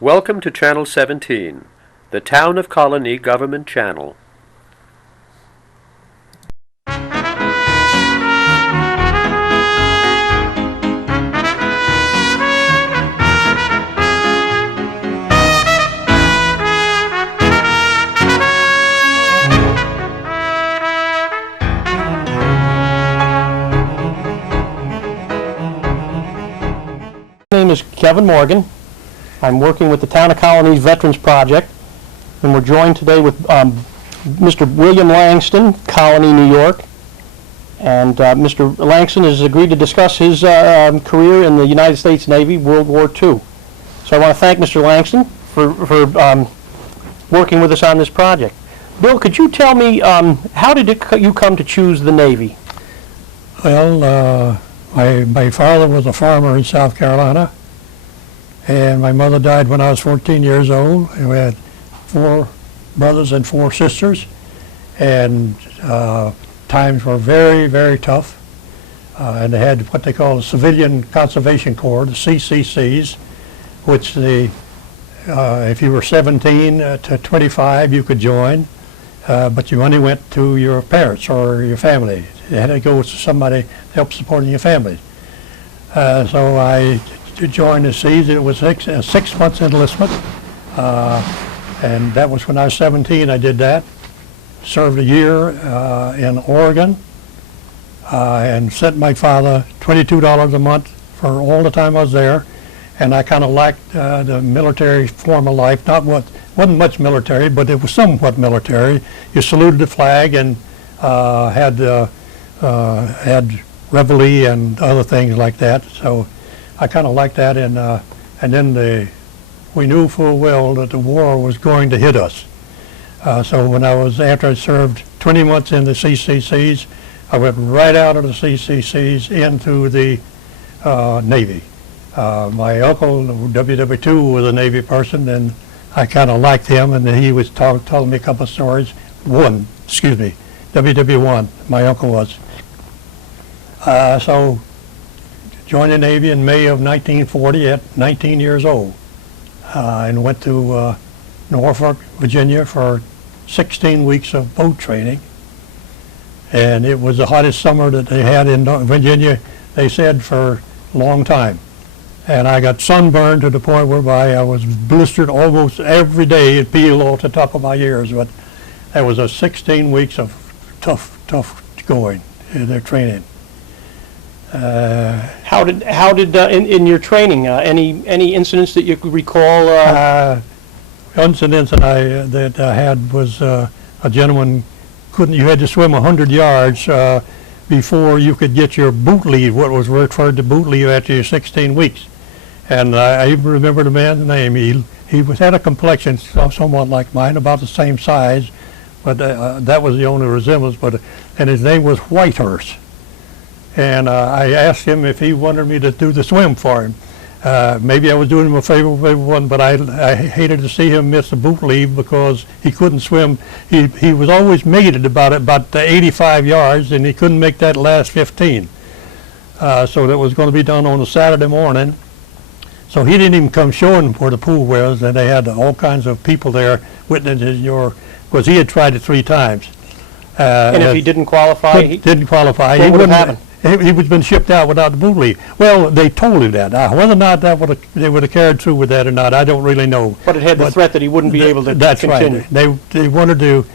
Welcome to Channel 17, the Town of Colonie Government Channel. My name is Kevin Morgan. I'm working with the Town of Colonie's Veterans Project, and we're joined today with Mr. William Langston, Colonie, New York. And Mr. Langston has agreed to discuss his career in the United States Navy, World War II. So I want to thank Mr. Langston for working with us on this project. Bill, could you tell me, how did you come to choose the Navy? Well, my father was a farmer in South Carolina, and my mother died when I was 14 years old, and we had 4 brothers and 4 sisters, and times were very, very tough, and they had what they call the Civilian Conservation Corps, the CCCs, which if you were 17 to 25, you could join, but your money went to your parents or your family. It had to go to somebody to help supporting your family. So I joined the Seas. It was 6 months enlistment, and that was when I was 17. I did that. Served a year in Oregon, and sent my father $22 a month for all the time I was there. And I kind of liked the military form of life. Wasn't much military, but it was somewhat military. You saluted the flag and had reveille and other things like that. So I kind of liked that, and then we knew full well that the war was going to hit us. So after I served 20 months in the CCCs, I went right out of the CCCs into the Navy. My uncle, WW2, was a Navy person, and I kind of liked him, and he was telling me a couple of stories. WW1, my uncle was. So joined the Navy in May of 1940 at 19 years old, and went to Norfolk, Virginia for 16 weeks of boat training. And it was the hottest summer that they had in Virginia, they said, for a long time. And I got sunburned to the point whereby I was blistered almost every day. It peeled off the top of my ears. But that was a 16 weeks of tough going in their training. How did in your training any incidents that you could recall? Incidents that I had was a gentleman you had to swim 100 yards before you could get your boot leave, what was referred to boot leave after your 16 weeks. And I even remember the man's name. He had a complexion somewhat like mine, about the same size, but that was the only resemblance. And his name was Whitehurst. And I asked him if he wanted me to do the swim for him. Maybe I was doing him a favor, but I hated to see him miss the boot leave because he couldn't swim. He was always mated about the 85 yards, and he couldn't make that last 15. So that was going to be done on a Saturday morning. So he didn't even come showing where the pool was, and they had all kinds of people there witnessing because he had tried it 3 times. And if he didn't qualify? He what would have happened? He was been shipped out without the boot leave. Well, they told him that. Whether or not they would have carried through with that or not, I don't really know. But it had the threat that he wouldn't be able to continue. That's right. They wanted to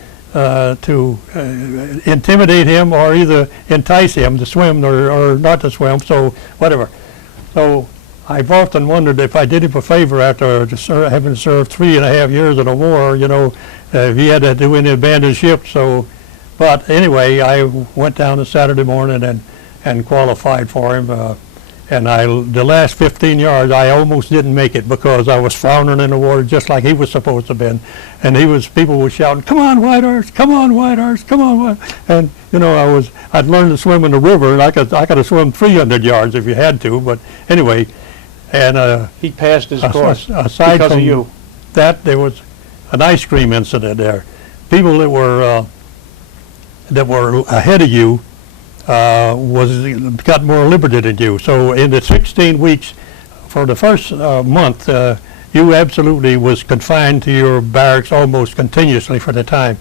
intimidate him or either entice him to swim or not to swim. So whatever. So I've often wondered if I did him a favor after having served 3.5 years in a war. If he had to do any abandoned ship. So, but anyway, I went down on Saturday morning and qualified for him. And the last 15 yards, I almost didn't make it because I was floundering in the water just like he was supposed to have been. And people were shouting, "Come on, Whitehurst! Come on, Whitehurst! Come on, Whitehurst!" And I'd learned to swim in the river, and I could have swum 300 yards if you had to. But anyway, and he passed his course aside because from of you. That, there was an ice cream incident there. People that were ahead of you got more liberty than you. So in the 16 weeks, for the first month, you absolutely was confined to your barracks almost continuously for the time.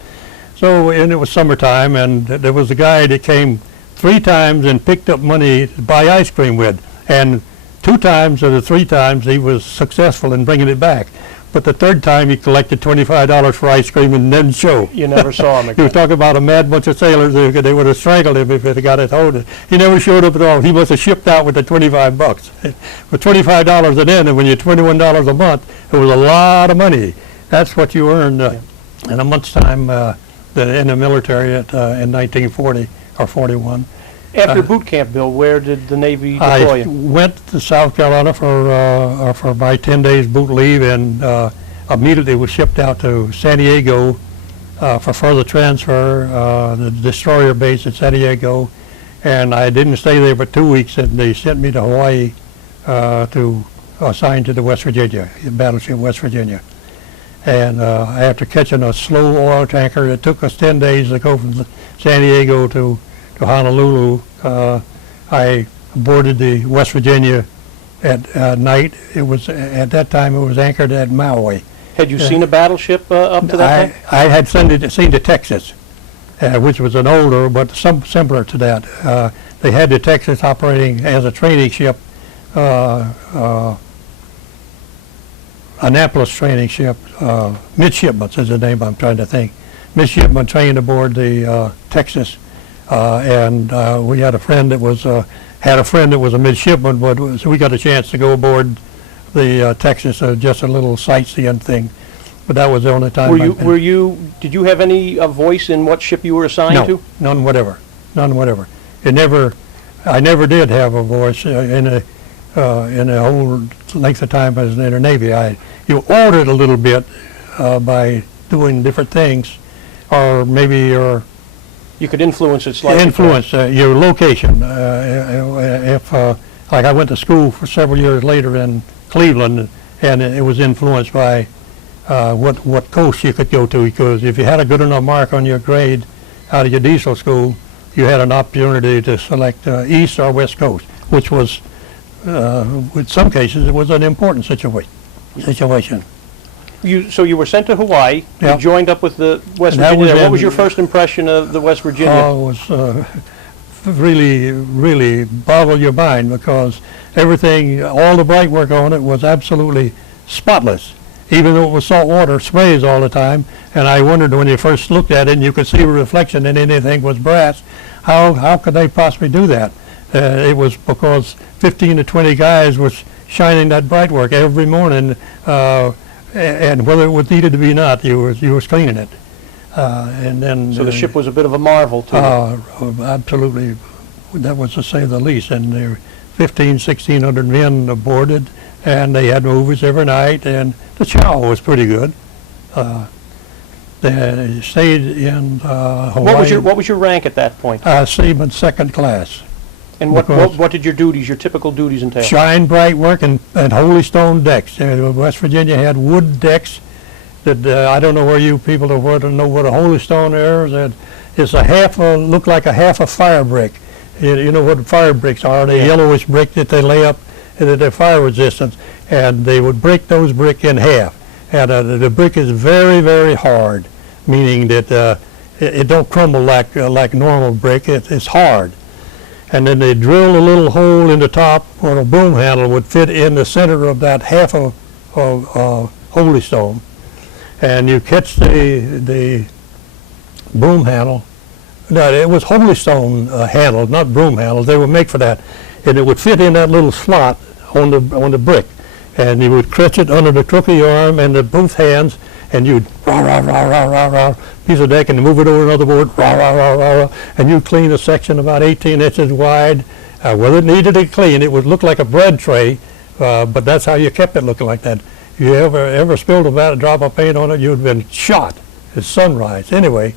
So, and it was summertime, and there was a guy that came 3 times and picked up money to buy ice cream with, and 2 times of the 3 times he was successful in bringing it back. But the 3rd time he collected $25 for ice cream and didn't show. You never saw him You again. were talking about a mad bunch of sailors. They would have strangled him if they got it hold. He never showed up at all. He must have shipped out with the $25. For $25 a day, and when you're $21 a month, it was a lot of money. That's what you earned in a month's time in the military in 1940 or 41. After boot camp, Bill, where did the Navy deploy I you? went to South Carolina for my 10 days boot leave, and immediately was shipped out to San Diego for further transfer, the destroyer base at San Diego. And I didn't stay there but 2 weeks, and they sent me to Hawaii to assign to the West Virginia, battleship West Virginia. And after catching a slow oil tanker, it took us 10 days to go from San Diego to Honolulu. I boarded the West Virginia at night. It was at that time it was anchored at Maui. Had you seen a battleship up to that time? I had seen the Texas, which was an older but some similar to that. They had the Texas operating as a training ship, Annapolis training ship. Midshipman is the name I'm trying to think. Midshipman trained aboard the Texas. And we had a friend that was a midshipman, but so we got a chance to go aboard the Texas, just a little sightseeing thing. But that was the only time. Did you have any voice in what ship you were assigned to? None whatever. I never did have a voice in a whole length of time as in the Navy. You ordered a little bit by doing different things, or maybe your You could influence it slightly. influence your location. If like I went to school for several years later in Cleveland, and it was influenced by what coast you could go to, because if you had a good enough mark on your grade out of your diesel school, you had an opportunity to select east or west coast, which was, in some cases, it was an important situation. So you were sent to Hawaii. Yeah. You joined up with the West And that Virginia. was What was in- your first impression of the West Virginia? It was really boggle your mind, because everything, all the bright work on it was absolutely spotless, even though it was salt water sprays all the time. And I wondered when you first looked at it and you could see a reflection and anything was brass, how could they possibly do that? It was because 15 to 20 guys was shining that bright work every morning, and whether it was needed to be not, you was cleaning it. And then So the ship was a bit of a marvel to you. absolutely, that was to say the least. And there were 1,600 men aboarded, and they had movies every night, and the chow was pretty good. They stayed in Hawaii. What was your rank at that point? Seaman second class. And because- what did your typical duties entail? Shine bright work and Holy Stone decks. West Virginia had wood decks that I don't know where you people know what a Holy Stone is. It's look like a half a fire brick. You know what fire bricks are? The yellowish brick that they lay up, and they're fire resistant. And they would break those brick in half. And the brick is very, very hard, meaning that it don't crumble like normal brick. It's hard. And then they drill a little hole in the top where a broom handle would fit in the center of that half of Holy Stone. And you catch the broom handle. No, it was Holy Stone handle, not broom handles. They were made for that. And it would fit in that little slot on the brick. And you would catch it under the crook of your arm and both hands, and you'd rah, rah, rah, rah, rah, rah, piece of deck, and move it over another board, rah, rah, rah, rah, rah, and you'd clean a section about 18 inches wide. Whether it needed to clean, it would look like a bread tray, but that's how you kept it looking like that. If you ever spilled a drop of paint on it, you'd been shot at sunrise. Anyway,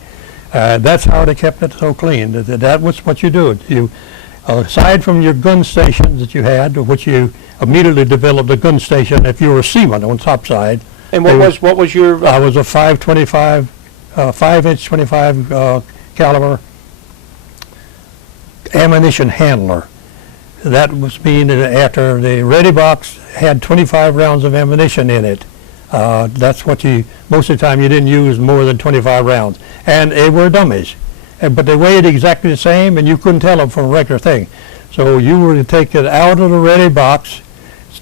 that's how they kept it so clean. That was what you do. You, aside from your gun stations that you had, which you immediately developed a gun station if you were a seaman on top side. And what was your? I was a 5.25, 5-inch 25 caliber ammunition handler. That was mean after the ready box had 25 rounds of ammunition in it. That's what most of the time you didn't use more than 25 rounds. And they were dummies. But they weighed exactly the same, and you couldn't tell them from a regular thing. So you were to take it out of the ready box,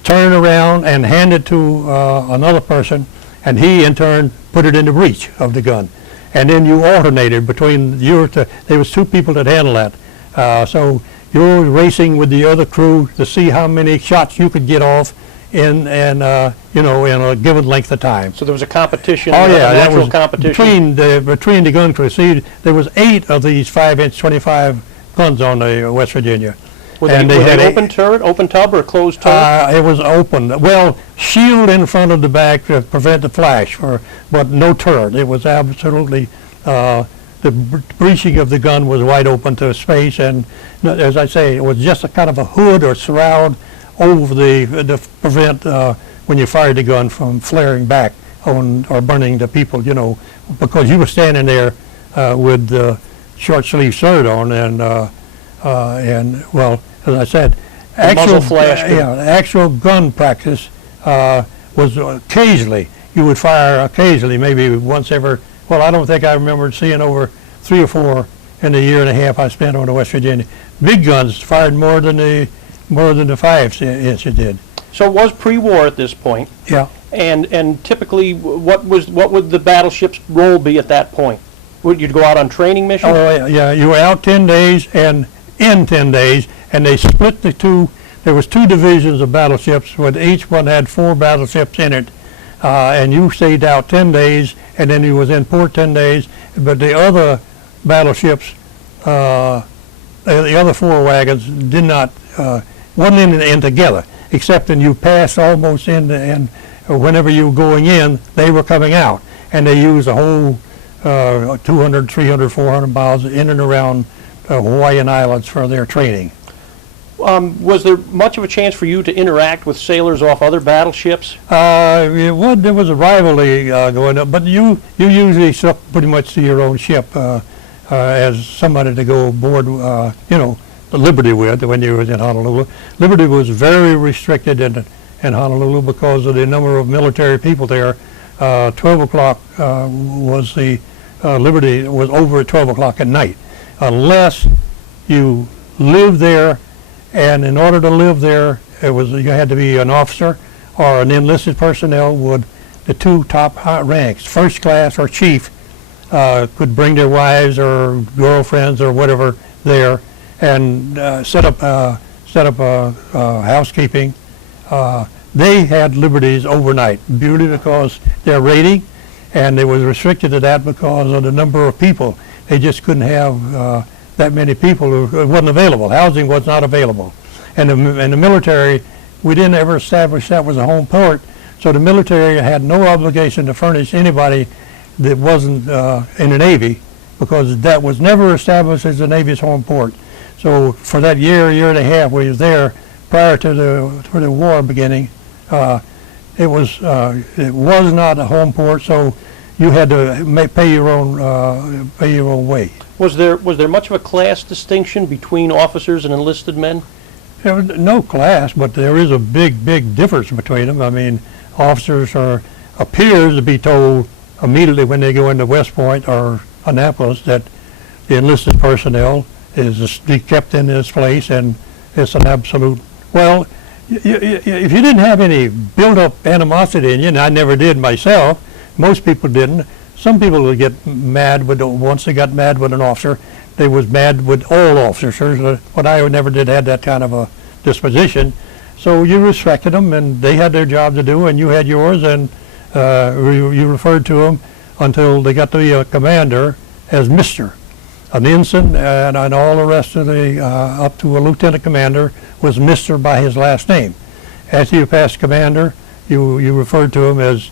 turn around and hand it to another person, and he in turn put it in the breech of the gun. And then you alternated between there was two people that handled that. So you were racing with the other crew to see how many shots you could get off in a given length of time. So there was a competition, oh, a yeah, that natural was competition? between the gun crews. See, there was 8 of these 5-inch 25 guns on the West Virginia. Were they open turret, open tub, or closed turret? It was open. Well, shield in front of the back to prevent the flash, but no turret. It was absolutely, the breeching of the gun was wide open to space, and as I say, it was just a kind of a hood or shroud over to prevent when you fired the gun from flaring back or burning the people, because you were standing there with the short sleeve shirt on, and well, as I said, actual gun practice was occasionally. You would fire occasionally, maybe once every. Well, I don't think I remember seeing over 3 or 4 in the year and a half I spent on the West Virginia. Big guns fired more than the 5-inch it did. So it was pre-war at this point. Yeah. And typically, what would the battleship's role be at that point? Would you go out on training missions? Oh yeah, you were out 10 days and in 10 days, and they split the two. There was 2 divisions of battleships, with each one had 4 battleships in it, and you stayed out 10 days, and then you was in port 10 days. But the other battleships, the other 4 wagons did not wasn't in together, except when you passed almost in, and whenever you were going in, they were coming out, and they used a whole 200, 300, 400 miles in and around Hawaiian Islands for their training. Was there much of a chance for you to interact with sailors off other battleships? There was a rivalry going up, but you usually stuck pretty much to your own ship as somebody to go aboard, the Liberty with when you was in Honolulu. Liberty was very restricted in Honolulu because of the number of military people there. 12 o'clock was the Liberty was over at 12 o'clock at night, unless you lived there. And in order to live there, you had to be an officer or an enlisted personnel. Would the 2 top ranks, first class or chief, could bring their wives or girlfriends or whatever there, and set up housekeeping. They had liberties overnight, purely because their rating, and they was restricted to that because of the number of people. They just couldn't have that many people. It wasn't available. Housing was not available. And the military, we didn't ever establish that was a home port, so the military had no obligation to furnish anybody that wasn't in the Navy, because that was never established as the Navy's home port. So for that year and a half we was there, prior to the war beginning, it was not a home port, so you had to pay your own way. Was there much of a class distinction between officers and enlisted men? There was no class, but there is a big difference between them. I mean, officers appears to be told immediately when they go into West Point or Annapolis that the enlisted personnel is to be kept in this place, and it's an absolute. Well, if you didn't have any built-up animosity in you, and I never did myself, most people didn't. Some people would get mad once they got mad with an officer. They was mad with all officers, but I never did have that kind of a disposition. So you respected them, and they had their job to do, and you had yours, and you referred to them until they got to be a commander as Mr. An ensign and all the rest of the, up to a lieutenant commander, was Mr. by his last name. After you passed commander, you referred to him as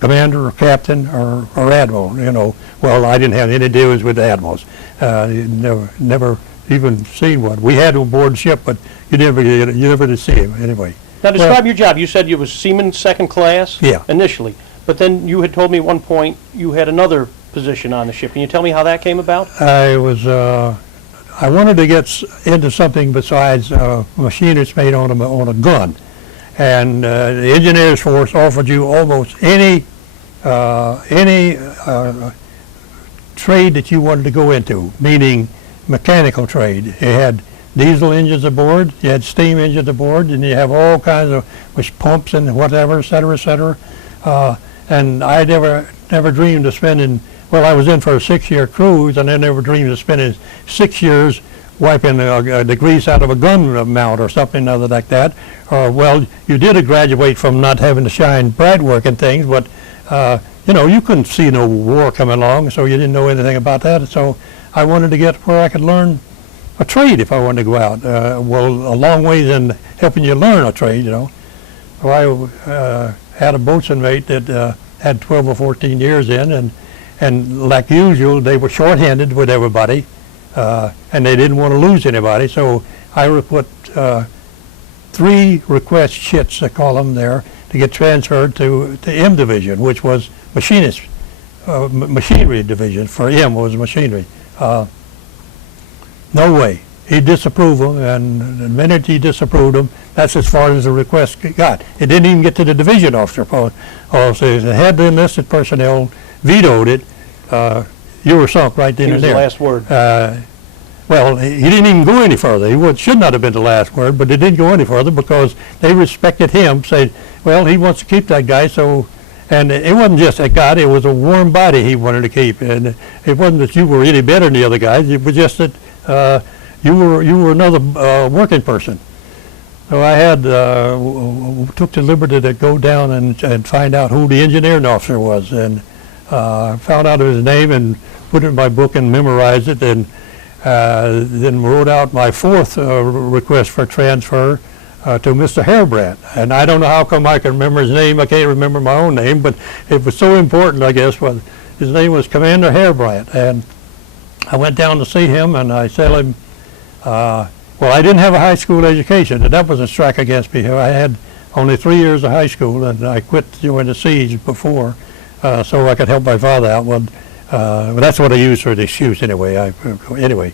commander or captain or admiral, Well, I didn't have any dealings with the admirals. Never even seen one. We had him aboard ship, but you never did see him anyway. Now describe your job. You said you was seaman second class initially, but then you had told me at one point you had another position on the ship. Can you tell me how that came about? I wanted to get into something besides machinist made on a gun. And the engineers force offered you almost any trade that you wanted to go into, meaning mechanical trade. You had diesel engines aboard, you had steam engines aboard, and you have all kinds of pumps and whatever, et cetera, et cetera. And I never dreamed of spending, well, I was in for a 6-year cruise, and I never dreamed of spending 6 years wiping the grease out of a gun mount or something other like that. Or, well, you did graduate from not having to shine bright work and things, but you know, you couldn't see no war coming along, so you didn't know anything about that. So I wanted to get where I could learn a trade if I wanted to go out. Well, a long ways in helping you learn a trade, you know. Well, I had a boatswain mate that had 12 or 14 years in, and like usual, they were short-handed with everybody, and they didn't want to lose anybody. So I put 3 request shits, they call them there, to get transferred to M Division, which was machinist, machinery division. For M was machinery. No way. He disapproved them, and the minute he disapproved them, that's as far as the request got. It didn't even get to the division officer. Had the enlisted personnel vetoed it, you were sunk right then and there. He was the last word. Well, he didn't even go any further. Should not have been the last word, but it didn't go any further because they respected him, said, well, he wants to keep that guy, so, and it wasn't just that guy, it was a warm body he wanted to keep, and it wasn't that you were any better than the other guys, it was just that you were another working person. So I had, took the liberty to go down and find out who the engineering officer was, and found out his name and put it in my book and memorized it, and then wrote out my 4th request for transfer to Mr. Hairbrandt. And I don't know how come I can remember his name. I can't remember my own name, but it was so important, I guess. His name was Commander Hairbrandt. And I went down to see him, and I tell him, well, I didn't have a high school education, and that was a strike against me. I had only 3 years of high school, and I quit during the siege before, so I could help my father out. Well, that's what I used for the excuse anyway. Anyway,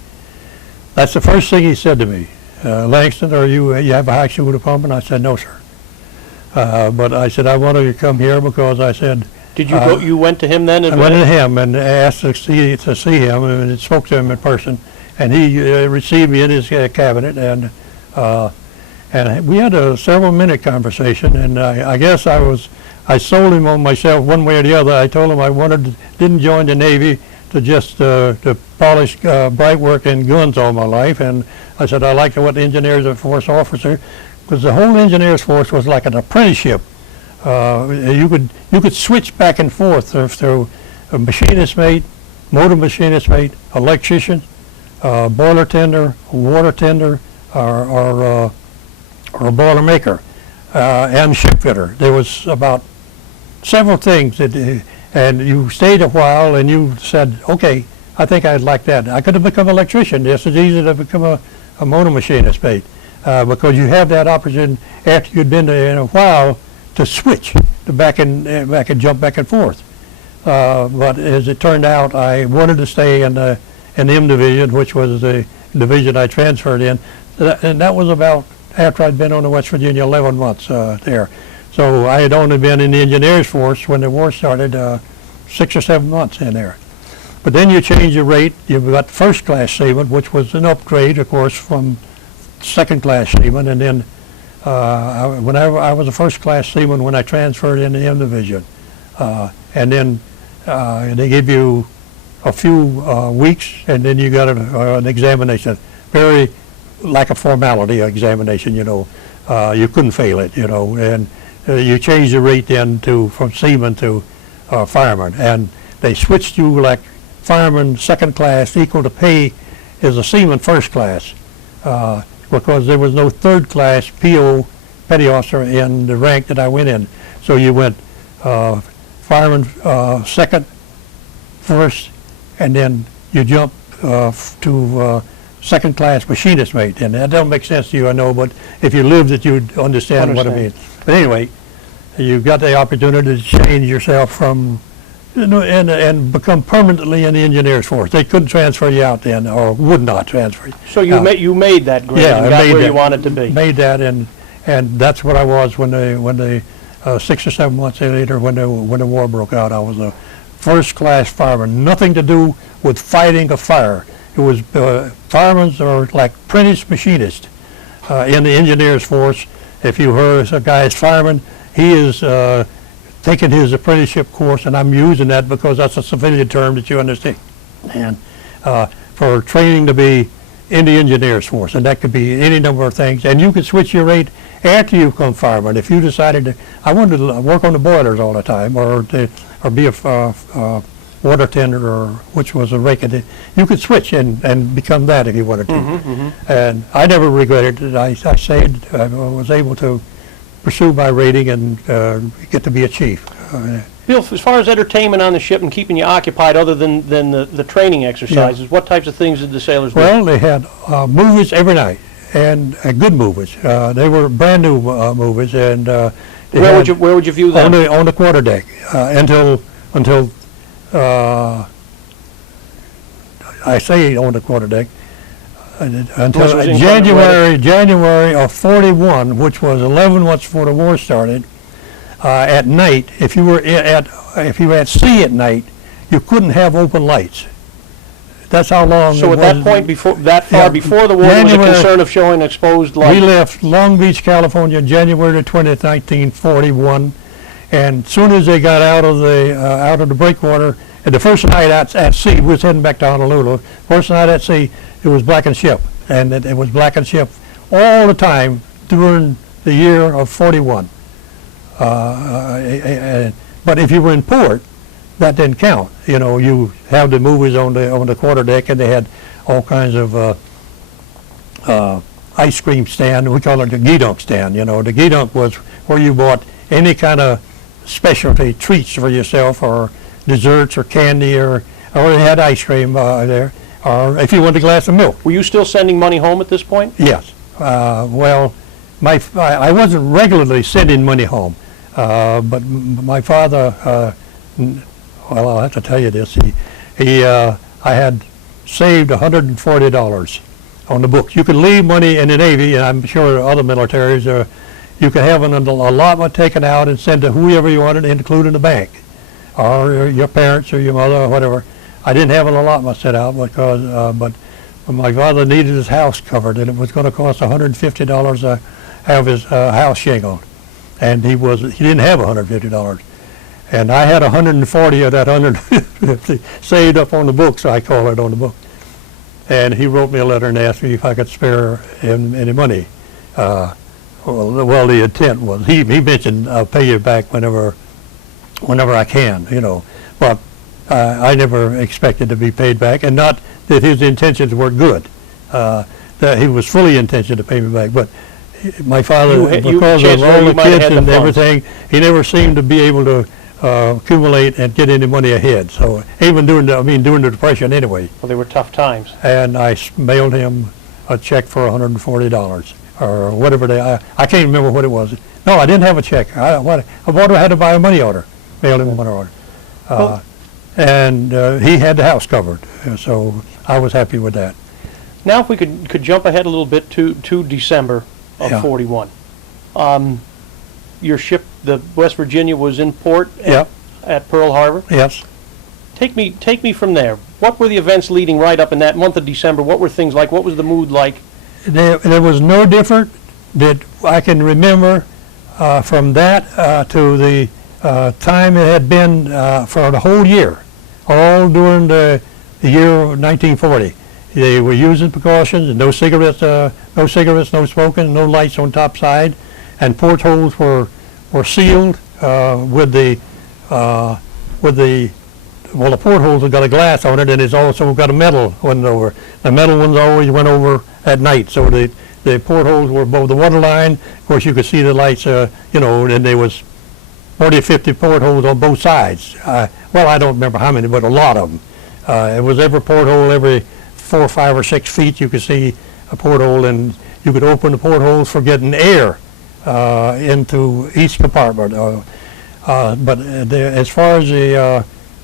that's the first thing he said to me. Langston, you have a high school diploma? And I said, no, sir. But I said, I want to come here because I said. Did you go? You went to him then? I went to him and asked to see him and spoke to him in person, and he received me in his cabinet, and we had a several-minute conversation, and I guess I sold him on myself one way or the other. I told him didn't join the Navy to just to polish bright work and guns all my life, and I said I liked what the engineers and force officer, because the whole engineers force was like an apprenticeship. You could switch back and forth through a machinist mate, motor machinist mate, electrician, boiler tender, water tender, or a boiler maker, and ship fitter. There was about several things and you stayed a while and you said, okay, I think I'd like that. I could have become an electrician just as easy to become a motor machinist mate, because you have that opportunity after you'd been there in a while to switch to back and jump back and forth. But as it turned out, I wanted to stay in the M Division, which was the division I transferred in, and that was about after I'd been on the West Virginia 11 months there. So I had only been in the engineers force when the war started, 6 or 7 months in there. But then you change your rate. You've got first class seaman, which was an upgrade, of course, from second class seaman. And then whenever I was a first class seaman when I transferred in the M Division. And then they give you a few weeks, and then you got an examination. Very like a formality examination, you know. You couldn't fail it, you know. And you changed the rate then from seaman to fireman, and they switched you like fireman second class equal to pay as a seaman first class, because there was no third class PO petty officer in the rank that I went in. So you went fireman second, first, and then you jump to second class machinist mate. And that don't make sense to you, I know, but if you lived it, you'd understand what it means. But anyway, you got the opportunity to change yourself from, you know, and become permanently in the engineers force. They couldn't transfer you out then, or would not transfer you. So you made that grade, and got where you wanted to be. Made that, and And that's what I was when they 6 or 7 months later when the war broke out. I was a first-class fireman. Nothing to do with fighting a fire. It was firemen are like apprentice machinists in the engineers force. If you heard a guy's fireman, he is taking his apprenticeship course, and I'm using that because that's a civilian term that you understand. And for training to be in the engineers force, and that could be any number of things. And you could switch your rate after you become fireman. If you decided to, I wanted to work on the boilers all the time, or be a water tender, or which was a rake. You could switch and become that if you wanted to. And I never regretted it. I was able to pursue my rating and get to be a chief. Bill, as far as entertainment on the ship and keeping you occupied other than the training exercises, what types of things did the sailors do? Well, they had movies every night, and good movies. They were brand new movies, and where would you view them? On the quarterdeck until I say on the quarterdeck until January of '41, which was 11 months before the war started. At night, if you were at sea at night, you couldn't have open lights. That's how long. So at that point, before the war, there was a concern of showing exposed light. We left Long Beach, California, January 20th, 1941, and as soon as they got out of the breakwater, and the first night at sea, we was heading back to Honolulu. First night at sea, it was blackened ship, and it was blackened ship all the time during the year of '41. But if you were in port, that didn't count. You know, you have the movies on the quarterdeck, and they had all kinds of ice cream stand. We call it the gidunk stand. You know, the gidunk was where you bought any kind of specialty treats for yourself, or desserts, or candy, or they had ice cream there, or if you wanted a glass of milk. Were you still sending money home at this point? Yes. Well, I wasn't regularly sending money home. But my father, well, I'll have to tell you this. I had saved $140 on the books. You could leave money in the Navy, and I'm sure other militaries, you could have an allotment taken out and send to whoever you wanted, including the bank, or your parents, or your mother, or whatever. I didn't have an allotment set out because, but my father needed his house covered, and it was going to cost $150 to have his house shingled. And he didn't have $150, and I had 140 of that 150 saved up on the books. I call it on the book. And he wrote me a letter and asked me if I could spare him any money. Well, the intent was he mentioned I'll pay you back whenever I can, you know. But I never expected to be paid back, and not that his intentions were good. That he was fully intended to pay me back, but. My father, because of all the kids and everything, he never seemed to be able to accumulate and get any money ahead. So even during the Depression anyway. Well, they were tough times. And I mailed him a check for $140 or whatever I can't remember what it was. No, I didn't have a check. I had to buy a money order. Mailed him a money order. And he had the house covered. So I was happy with that. Now if we could jump ahead a little bit to December of '41. Your ship, the West Virginia, was in port at Pearl Harbor. Yes. Take me from there. What were the events leading right up in that month of December? What were things like? What was the mood like? There was no different that I can remember from that to the time it had been for the whole year, all during the year of 1940. They were using precautions, no cigarettes, no smoking, no lights on top side, and portholes were sealed with the portholes have got a glass on it, and it's also got a metal one over. The metal ones always went over at night, so the portholes were above the water line. Of course, you could see the lights, and there was 40 or 50 portholes on both sides. Well, I don't remember how many, but a lot of them. It was every porthole every 4, 5, or 6 feet. You could see a porthole, and you could open the portholes for getting air into each compartment. But as far as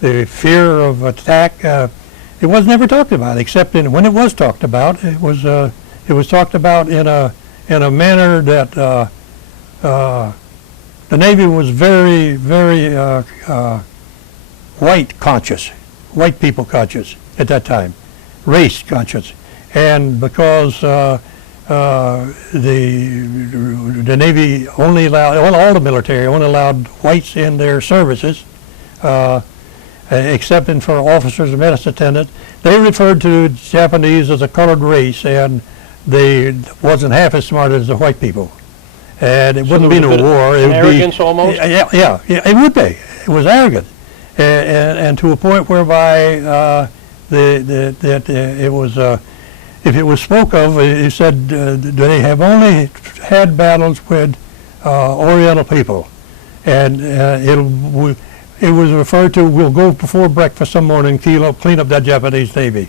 the fear of attack, it was never talked about, except when it was talked about, it was talked about in a manner that the Navy was very, very white conscious, white people conscious at that time, race conscious. And because the Navy only allowed, well, all the military only allowed whites in their services, excepting for officers and mess attendants. They referred to Japanese as a colored race, and they wasn't half as smart as the white people. And it wouldn't be no war. It would arrogance be, almost? Yeah, it would be. It was arrogant. And to a point whereby it was, if it was spoke of, it said they have only had battles with Oriental people. And it was referred to, we'll go before breakfast some morning and clean up that Japanese Navy.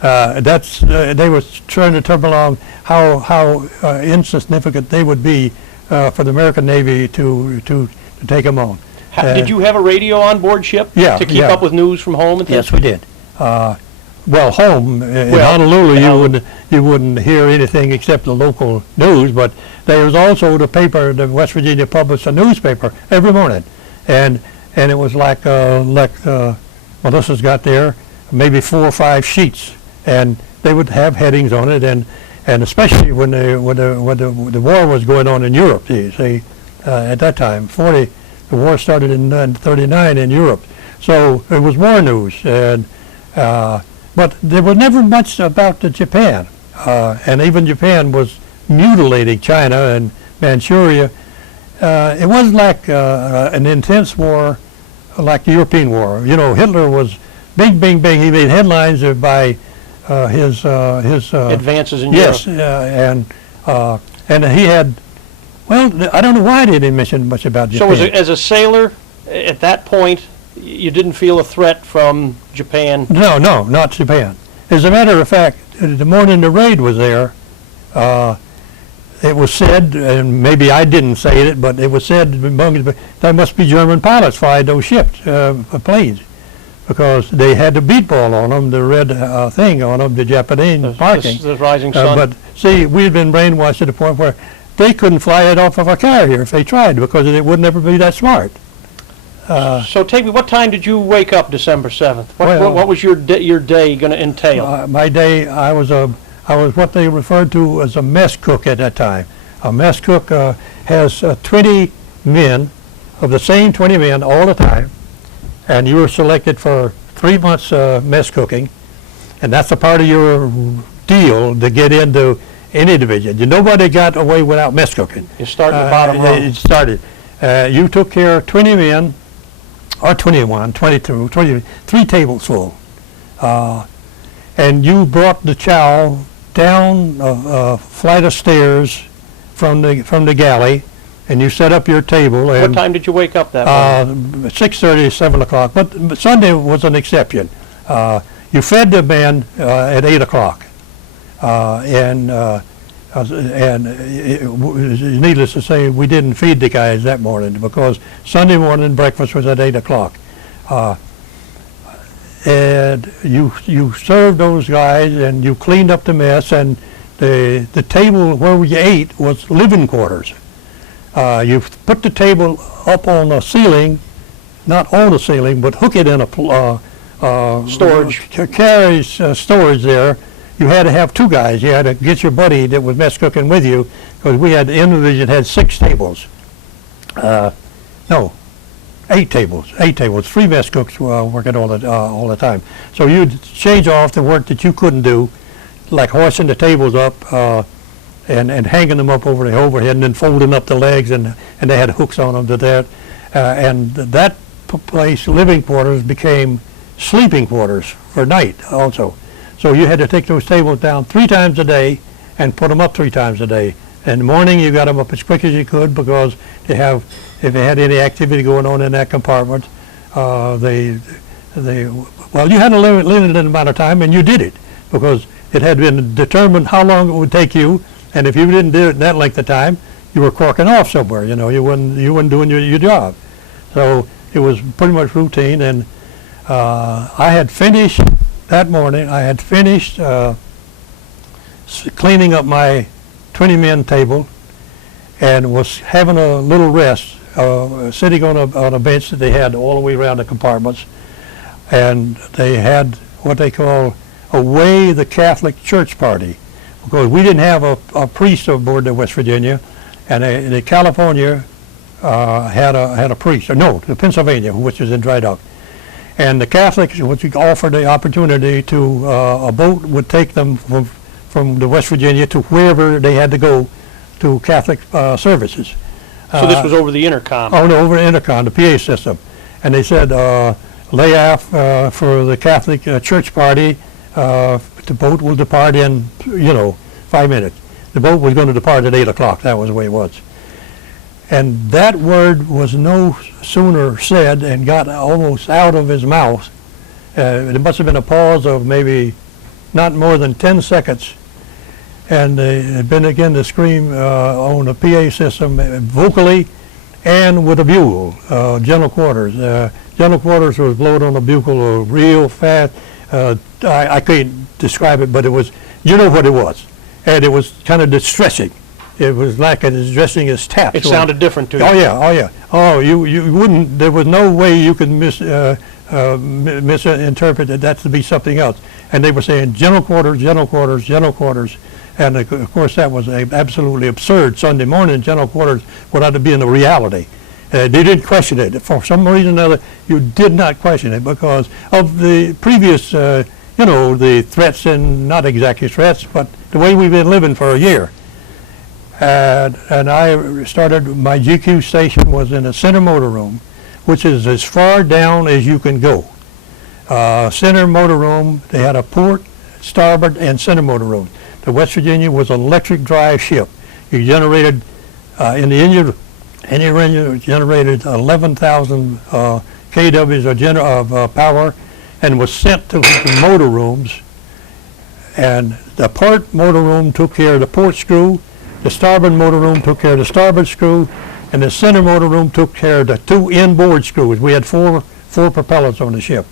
They were trying to turn along how insignificant they would be for the American Navy to take them on. Did you have a radio on board ship to keep up with news from home and things? Yes, we did. Well, home in Honolulu, you wouldn't hear anything except the local news, but there was also the paper. The West Virginia published a newspaper every morning, and it was like Melissa's got there, maybe 4 or 5 sheets, and they would have headings on it, and especially when the war was going on in Europe. You see, at that time, the war started in 1939 in Europe, so it was war news, and but there was never much about Japan, and even Japan was mutilating China and Manchuria. It wasn't like an intense war like the European war. You know, Hitler was big. He made headlines by his advances in Europe. Yes, and he had. Well, I don't know why they didn't mention much about Japan. So as a sailor, at that point, you didn't feel a threat from Japan? No, not Japan. As a matter of fact, the morning the raid was there, it was said, and maybe I didn't say it, but it was said there must be German pilots flying those ships, planes, because they had the beat ball on them, the red thing on them, the Japanese marking. The rising sun. But see, we'd been brainwashed to the point where they couldn't fly it off of a carrier if they tried, because it would never be that smart. So take me, what time did you wake up December 7th? What was your day going to entail? My day, I was what they referred to as a mess cook at that time. A mess cook has 20 men, of the same 20 men all the time, and you were selected for 3 months mess cooking, and that's a part of your deal to get into any division. Nobody got away without mess cooking. You start in the bottom row. It started. You took care of 20 men, or 21, 22, 3 tables full. And you brought the chow down a flight of stairs from the galley, and you set up your table. And what time did you wake up that morning? 6:30, 7 o'clock, but Sunday was an exception. You fed the men at 8 o'clock. Needless to say, we didn't feed the guys that morning, because Sunday morning breakfast was at 8 o'clock. And you served those guys, and you cleaned up the mess, and the table where we ate was living quarters. You put the table up on the ceiling, not on the ceiling, but hook it in a storage. Carries storage there. You had to have 2 guys. You had to get your buddy that was mess cooking with you, because we had, the end division had 6 tables. No, 8 tables. 8 tables. 3 mess cooks working all the time. So you'd change off the work that you couldn't do, like hoisting the tables up and hanging them up over the overhead, and then folding up the legs, and they had hooks on them to that. And that place, living quarters, became sleeping quarters for night also. So you had to take those tables down 3 times a day and put them up 3 times a day. In the morning, you got them up as quick as you could, because if they had any activity going on in that compartment, well, you had a limited amount of time, and you did it, because it had been determined how long it would take you, and if you didn't do it in that length of time, you were corking off somewhere. You know, you weren't doing your job. So it was pretty much routine, and I had finished. That morning, I had finished cleaning up my 20-man table, and was having a little rest, sitting on a bench that they had all the way around the compartments, and they had what they call Away the Catholic Church Party, because we didn't have a priest aboard the West Virginia, and the California had a priest, or no, the Pennsylvania, which is in dry dock. And the Catholics, which offered the opportunity to, a boat would take them from the West Virginia to wherever they had to go to Catholic services. So this was over the intercom? Oh, no, over the intercom, the PA system. And they said, lay off for the Catholic church party. The boat will depart in, 5 minutes. The boat was going to depart at 8 o'clock. That was the way it was. And that word was no sooner said and got almost out of his mouth. It must have been a pause of maybe not more than 10 seconds. And it had been again the scream on the PA system vocally and with a bugle, general quarters. General quarters was blowing on the bugle real fast. I can't describe it, but it was, you know what it was. And it was kind of distressing. It was like as distressing as taps. It sounded different to you? Oh yeah, oh yeah. Oh, you wouldn't, there was no way you could misinterpret that to be something else. And they were saying general quarters, general quarters, general quarters. And of course that was absolutely absurd. Sunday morning, general quarters would have to be in the reality. They didn't question it. For some reason or another, you did not question it because of the previous, the threats, and not exactly threats, but the way we've been living for a year. And I started, my GQ station was in a center motor room, which is as far down as you can go. Center motor room, they had a port, starboard, and center motor room. The West Virginia was an electric drive ship. You generated, in the engine generated 11,000 kWs of power, and was sent to the motor rooms. And the port motor room took care of the port screw, the starboard motor room took care of the starboard screw, and the center motor room took care of the two inboard screws. We had four propellers on the ship.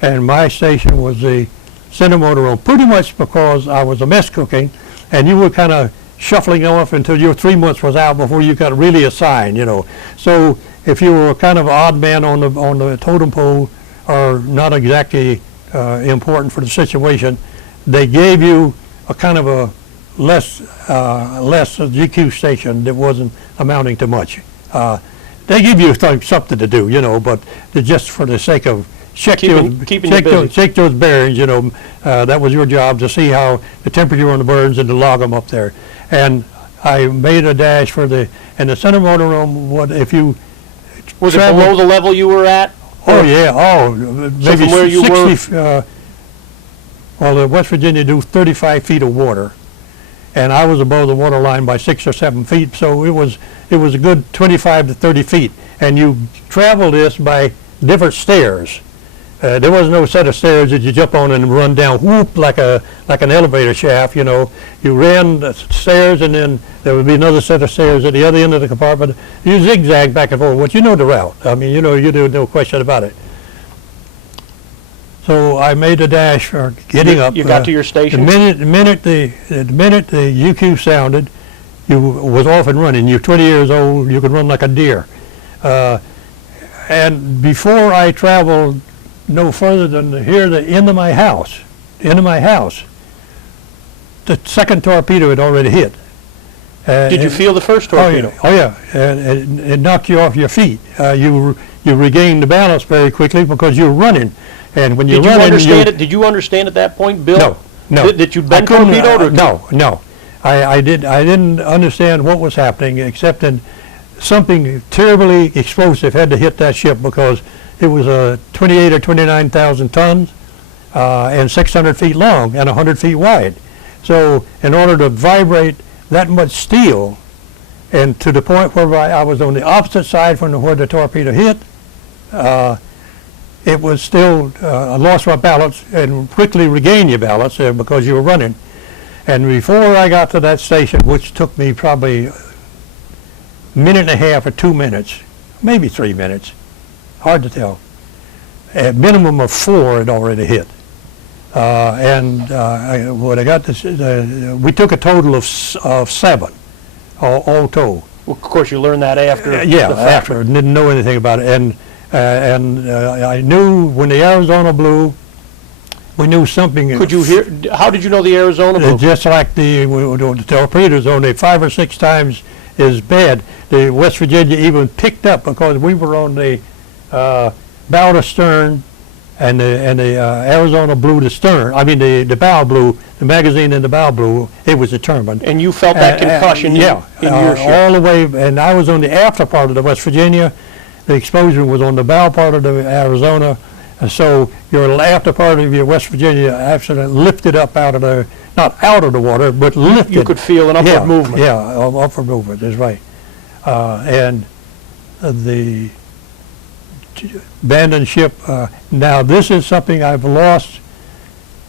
And my station was the center motor room, pretty much because I was a mess cooking, and you were kind of shuffling off until your 3 months was out before you got really assigned, So if you were kind of an odd man on the totem pole, or not exactly important for the situation, they gave you a kind of a less GQ station that wasn't amounting to much. They give you something to do, but just for the sake of check those bearings, that was your job, to see how the temperature on the burns and to log them up there. And I made a dash for the center motor room. What if you was it below the level you were at? Oh yeah, maybe so from where 60. Well, the West Virginia do 35 feet of water, and I was above the water line by 6 or 7 feet, so it was a good 25 to 30 feet. And you travel this by different stairs. There was no set of stairs that you jump on and run down, whoop, like an elevator shaft. You ran the stairs, and then there would be another set of stairs at the other end of the compartment. You zigzag back and forth. But you know the route. I mean, you do, no question about it. So I made a dash for getting up. You got to your station? The minute the UQ sounded, you was off and running. You're 20 years old. You could run like a deer. And before I traveled no further than here, the end of my house, the second torpedo had already hit. Did you feel the first torpedo? Oh yeah, and it knocked you off your feet. You regained the balance very quickly because you were running. And when you're running, did you understand at that point, Bill? No. That you'd been torpedoed? Or No. I didn't understand what was happening, except that something terribly explosive had to hit that ship, because it was 28 or 29,000 tons and 600 feet long and 100 feet wide. So in order to vibrate that much steel, and to the point where I was on the opposite side from where the torpedo hit, it was still, I lost my balance and quickly regained your balance because you were running. And before I got to that station, which took me probably a minute and a half or 2 minutes, maybe 3 minutes, hard to tell, a minimum of 4 had already hit. When I got this, we took a total of 7, all told. Well, of course, you learned that after Yeah, the fact. after, didn't know anything about it. And I knew when the Arizona blew, we knew something. Could you hear, how did you know the Arizona blew? Just like the torpedoes, only 5 or 6 times as bad. The West Virginia even picked up because we were on the bow to stern, and the Arizona blew the stern. I mean, the bow blew, the magazine in the bow blew. It was determined. And you felt that concussion in your ship? All the way, and I was on the after part of the West Virginia. The explosion was on the bow part of the Arizona. And so your after part of your West Virginia actually lifted up out of the, not out of the water, but lifted. You could feel an upward movement. Yeah, upward movement, that's right. And the abandoned ship, now this is something I've lost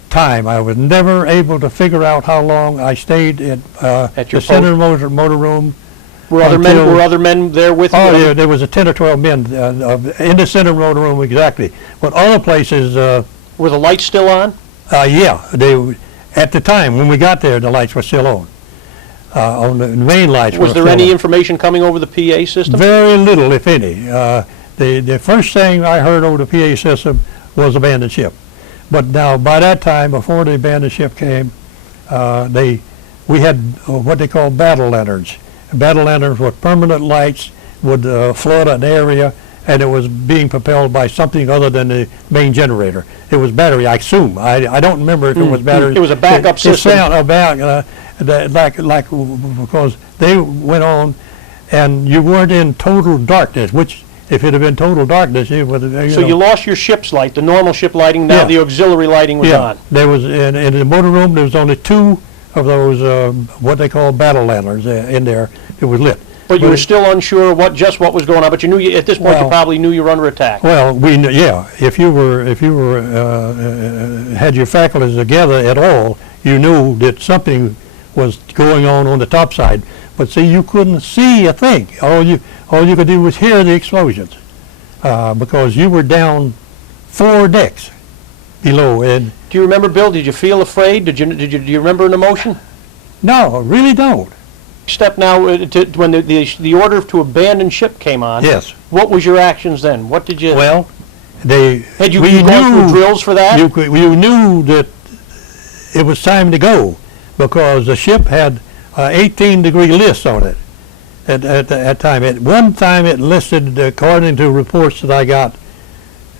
time. I was never able to figure out how long I stayed at your the center motor room. Were other men there with you? Oh, yeah, there was 10 or 12 men in the center motor room, exactly. But other places... were the lights still on? Yeah, at the time when we got there, the lights were still on the main lights. Was there any information coming over the PA system? Very little, if any. The first thing I heard over the PA system was abandoned ship. But now, by that time, before the abandoned ship came, we had what they call battle lanterns. Battle lanterns were permanent lights, would flood an area, and it was being propelled by something other than the main generator. It was battery, I assume. I don't remember if it was battery. It was a backup system. Because they went on, and you weren't in total darkness, which if it had been total darkness, it would have. So you lost your ship's light, the normal ship lighting. Now the auxiliary lighting was on. There was in the motor room. There was only 2 of those what they call battle lanterns in there. It was lit. But you were still unsure what was going on. But you knew at this point you probably knew you were under attack. Well, we knew, yeah. If you were had your faculties together at all, you knew that something was going on the top side. But see, you couldn't see a thing. All you could do was hear the explosions because you were down 4 decks below. And do you remember, Bill? Did you feel afraid? Do you remember an emotion? No, I really don't. Step now when the order to abandon ship came on. Yes. What was your actions then? What did you? Well, had you gone through drills for that? You knew that it was time to go because the ship had 18-degree lists on it at that time. At one time, it listed, according to reports that I got,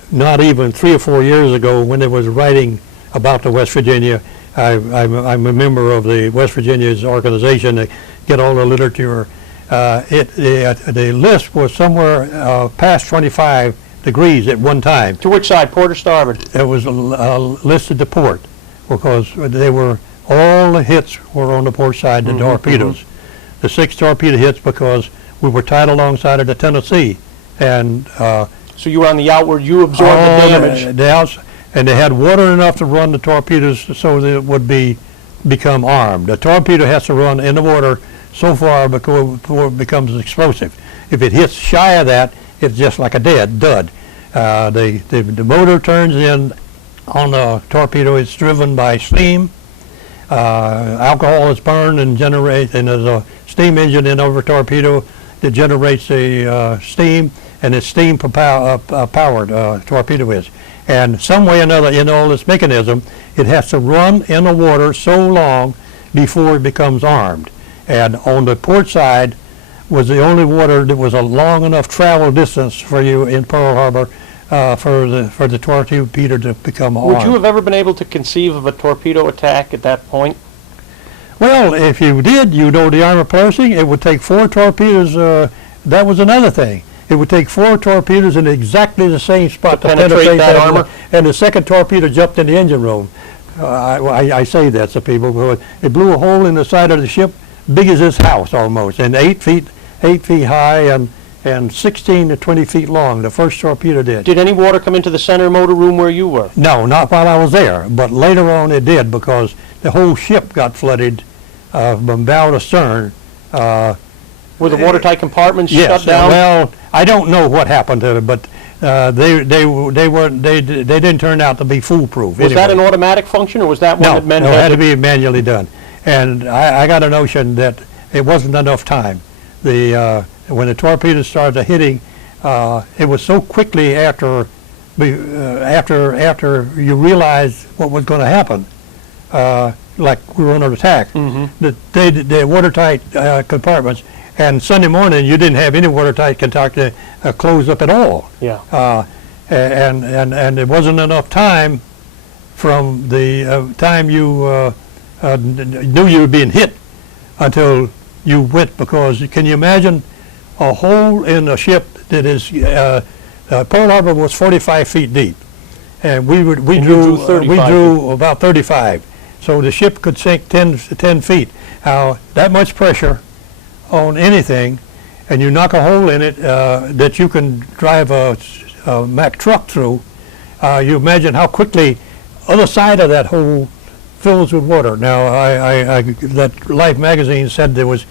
not even 3 or 4 years ago when it was writing about the West Virginia. I'm a member of the West Virginia's organization to get all the literature. The list was somewhere past 25 degrees at one time. To which side, port or starboard? It was listed to port because all the hits were on the port side, the torpedoes. The 6 torpedo hits because we were tied alongside of the Tennessee. And so you were on the outward, you absorbed the damage. And they had water enough to run the torpedoes so that it would become armed. The torpedo has to run in the water so far before it becomes explosive. If it hits shy of that, it's just like a dead dud. The motor turns in on the torpedo. It's driven by steam. Alcohol is burned and generates, and there's a steam engine in over torpedo that generates the steam, and it's steam powered torpedo is. And some way or another in all this mechanism, it has to run in the water so long before it becomes armed. And on the port side was the only water that was a long enough travel distance for you in Pearl Harbor for the torpedo to become armed. Would you have ever been able to conceive of a torpedo attack at that point? Well, if you did, you know the armor piercing, it would take 4 torpedoes. That was another thing. It would take 4 torpedoes in exactly the same spot to penetrate that armor. And the second torpedo jumped in the engine room. I say that to people because it blew a hole in the side of the ship, big as this house almost, and 8 feet high and 16 to 20 feet long. The first torpedo did. Did any water come into the center motor room where you were? No, not while I was there, but later on it did because the whole ship got flooded from bow to stern. Were the watertight compartments yes, shut down? Well, I don't know what happened to them, but they didn't turn out to be foolproof. Was that an automatic function, or was that one that men had to be manually done? And I got a notion that it wasn't enough time. when the torpedoes started hitting, it was so quickly after you realized what was going to happen, like we were under attack, that they watertight compartments. And Sunday morning, you didn't have any watertight compartment closed up at all. Yeah. And there wasn't enough time from the time you knew you were being hit until you went, because can you imagine a hole in a ship that is Pearl Harbor was 45 feet deep, and we drew about 35, so the ship could sink 10 feet. Now that much pressure on anything, and you knock a hole in it that you can drive a Mack truck through, you imagine how quickly other side of that hole fills with water. Now, that Life magazine said there was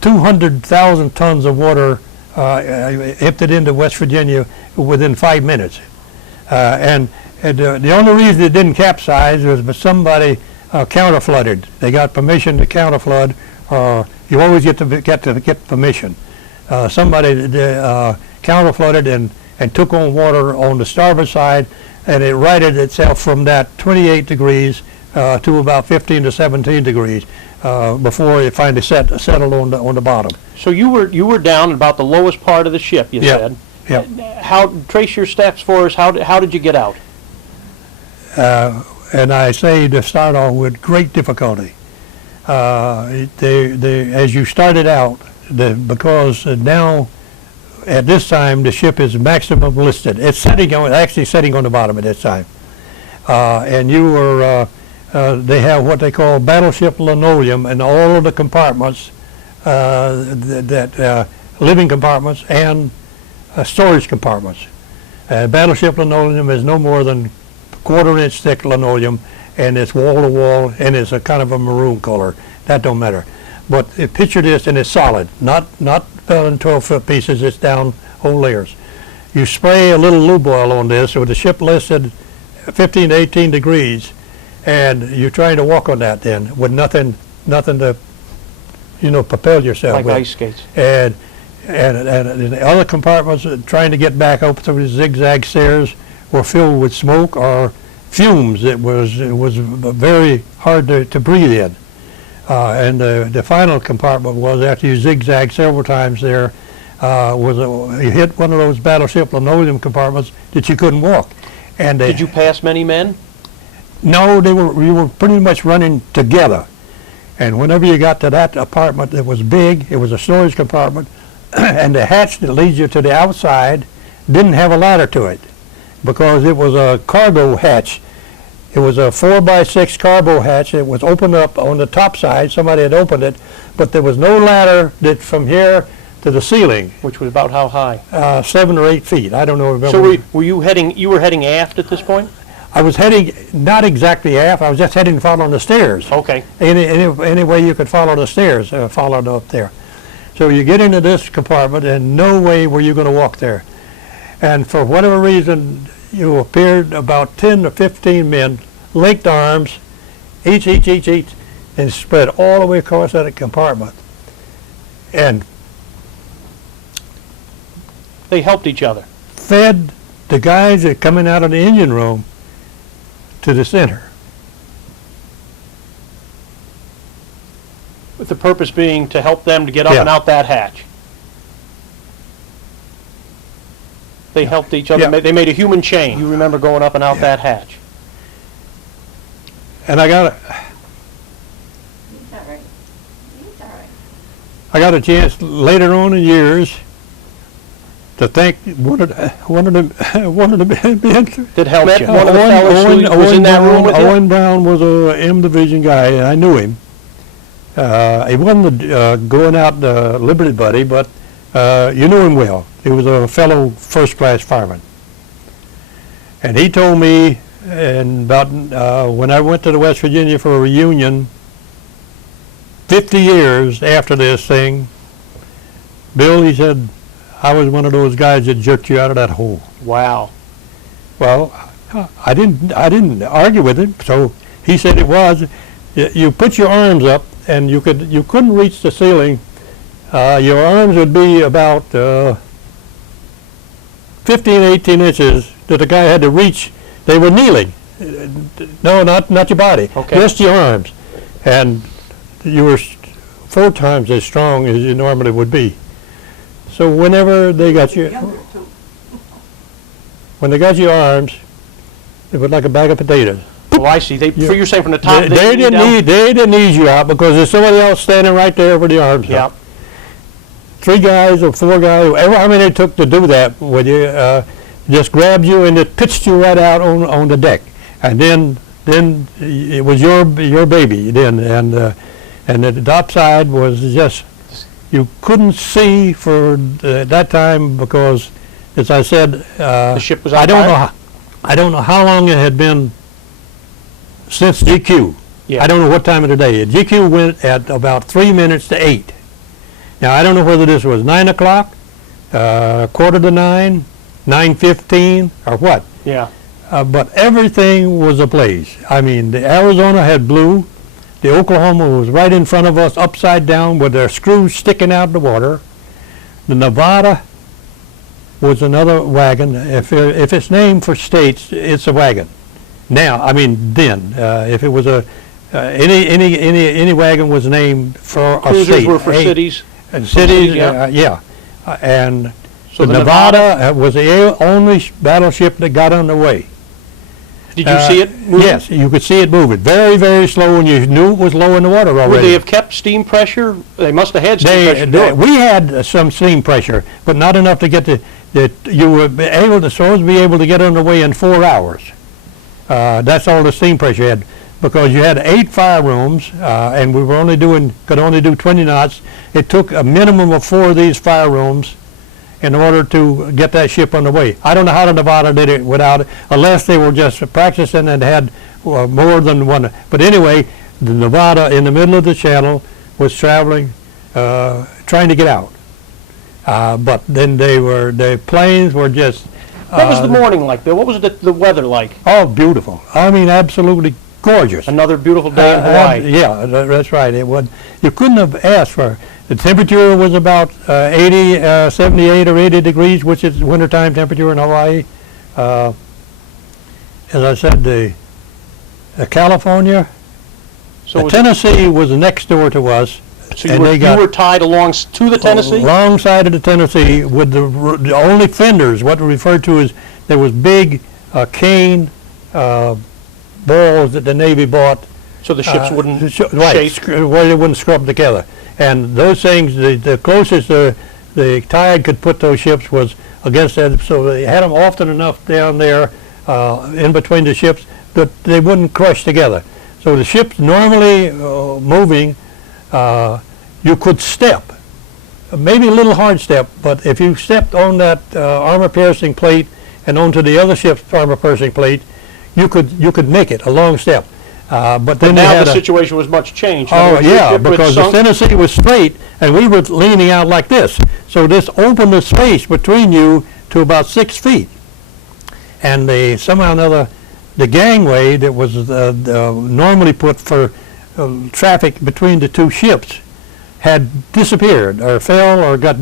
200,000 tons of water emptied into West Virginia within 5 minutes. And the only reason it didn't capsize was because somebody counterflooded. They got permission to counterflood. You always get permission. Somebody counterflooded and took on water on the starboard side, and it righted itself from that 28 degrees to about 15 to 17 degrees before it finally settled on the bottom. So you were down at about the lowest part of the ship, you said. Yeah. Trace your steps for us. How did you get out? And I say to start off with great difficulty. As you started out, because now at this time the ship is maximum listed. It's actually setting on the bottom at this time, and you were. They have what they call battleship linoleum in all of the compartments, living compartments and storage compartments. Battleship linoleum is no more than quarter-inch thick linoleum, and it's wall to wall, and it's a kind of a maroon color. That don't matter. But picture this, and it's solid, not in 12-foot pieces. It's down whole layers. You spray a little lube oil on this with the ship listed 15 to 18 degrees, and you're trying to walk on that then with nothing to, propel yourself like with. Ice skates. And the other compartments trying to get back up through the zigzag stairs were filled with smoke or fumes. It was very hard to breathe in. And the final compartment was, after you zigzagged several times there, you hit one of those battleship linoleum compartments that you couldn't walk. And did you pass many men? No, we were pretty much running together. And whenever you got to that apartment that was big, it was a storage compartment, and the hatch that leads you to the outside didn't have a ladder to it, because it was a cargo hatch. It was a 4x6 cargo hatch. It was opened up on the top side. Somebody had opened it, but there was no ladder that from here to the ceiling. Which was about how high? 7 or 8 feet. I don't know. So were you heading aft at this point? I was heading not exactly aft. I was just heading following the stairs. Okay. Any way you could follow the stairs, followed up there. So you get into this compartment, and no way were you going to walk there. And for whatever reason, you appeared about 10 to 15 men, linked arms, each, and spread all the way across that compartment. And they helped each other. Fed the guys that coming out of the engine room to the center. With the purpose being to help them to get up and out that hatch. They helped each other. Yeah. They made a human chain. You remember going up and out that hatch. And I got a chance later on in years to thank one of the men that helped you. One of the fellows who was in that room with you? Owen Brown was a M Division guy, and I knew him. He wasn't going out Liberty Buddy, but you knew him well. He was a fellow first-class fireman. And he told me, and about when I went to the West Virginia for a reunion, 50 years after this thing, Bill, he said, I was one of those guys that jerked you out of that hole. Wow. Well, I didn't argue with him. So he said it was. You put your arms up, and you couldn't reach the ceiling Your arms would be about 15, 18 inches that the guy had to reach. They were kneeling. No, not your body, Okay. just your arms. And you were 4 times as strong as you normally would be. So whenever they got you, when they got your arms, it was like a bag of potatoes. Oh, I see. You're saying from the top. They didn't ease you out because there's somebody else standing right there with the arms Yeah. up. 3 guys or 4 guys, however how many it took to do that with you, just grabbed you and it pitched you right out on the deck. And then it was your baby then, and the top side was just, you couldn't see for that time because, as I said, The ship was on I fire? don't know how long it had been since GQ. Yeah. I don't know what time of the day. GQ went at about 3 minutes to 8. Now I don't know whether this was 9 o'clock, quarter to 9, 9:15, or what. Yeah. But everything was ablaze. I mean, the Arizona had blue. The Oklahoma was right in front of us, upside down, with their screws sticking out of the water. The Nevada was another wagon. If it's named for states, it's a wagon. Now, I mean, then, if it was any wagon was named for a Cruisers state. were for cities. Cities, yeah. yeah. And So the Nevada was the only battleship that got underway. Did you see it moving? Yes, you could see it moving. Very, very slow, and you knew it was low in the water already. Would they have kept steam pressure? They must have had steam pressure. to do it. We had some steam pressure, but not enough to get that you were supposed to be able to get underway in 4 hours. That's all the steam pressure you had, because you had 8 fire rooms, and we were could only do 20 knots. It took a minimum of 4 of these fire rooms in order to get that ship underway. I don't know how the Nevada did it without it, unless they were just practicing and had more than one. But anyway, the Nevada in the middle of the channel was traveling, trying to get out. But then the planes were just... What was the morning like, Bill? What was the weather like? Oh, beautiful. I mean, absolutely gorgeous. Another beautiful day in Hawaii. Yeah, that's right. It was. You couldn't have asked for. The temperature was about 78 or 80 degrees, which is wintertime temperature in Hawaii. As I said, the California, So Tennessee was next door to us. So and you were tied along to the Tennessee? Alongside of the Tennessee with the only fenders, what we referred to as, there was big cane balls that the Navy bought. So the ships wouldn't right, shake? where they wouldn't scrub together. And those things, the closest the tide could put those ships was against that, so they had them often enough down there in between the ships that they wouldn't crush together. So the ships normally moving, you could step, maybe a little hard step, but if you stepped on that armor-piercing plate and onto the other ship's armor-piercing plate, you could make it a long step. But then now the situation was much changed. Oh yeah, because the Tennessee was straight and we were leaning out like this. So this opened the space between you to about 6 feet. And somehow or another, the gangway that was normally put for traffic between the 2 ships had disappeared or fell or got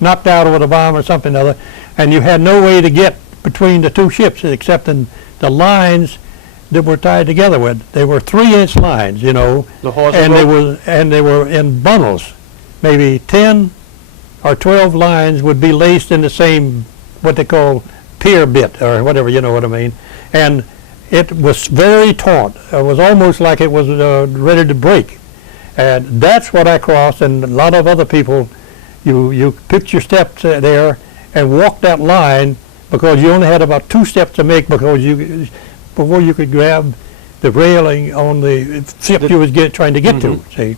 knocked out with a bomb or something or other, and you had no way to get between the 2 ships except in the lines that were tied together with. They were 3-inch lines, you know, and they were in bundles. Maybe 10 or 12 lines would be laced in the same, what they call pier bit or whatever, you know what I mean. And it was very taut. It was almost like it was ready to break. And that's what I crossed, and a lot of other people, you picked your steps there and walked that line because you only had about 2 steps to make before you could grab the railing on the ship you was trying to get to. See,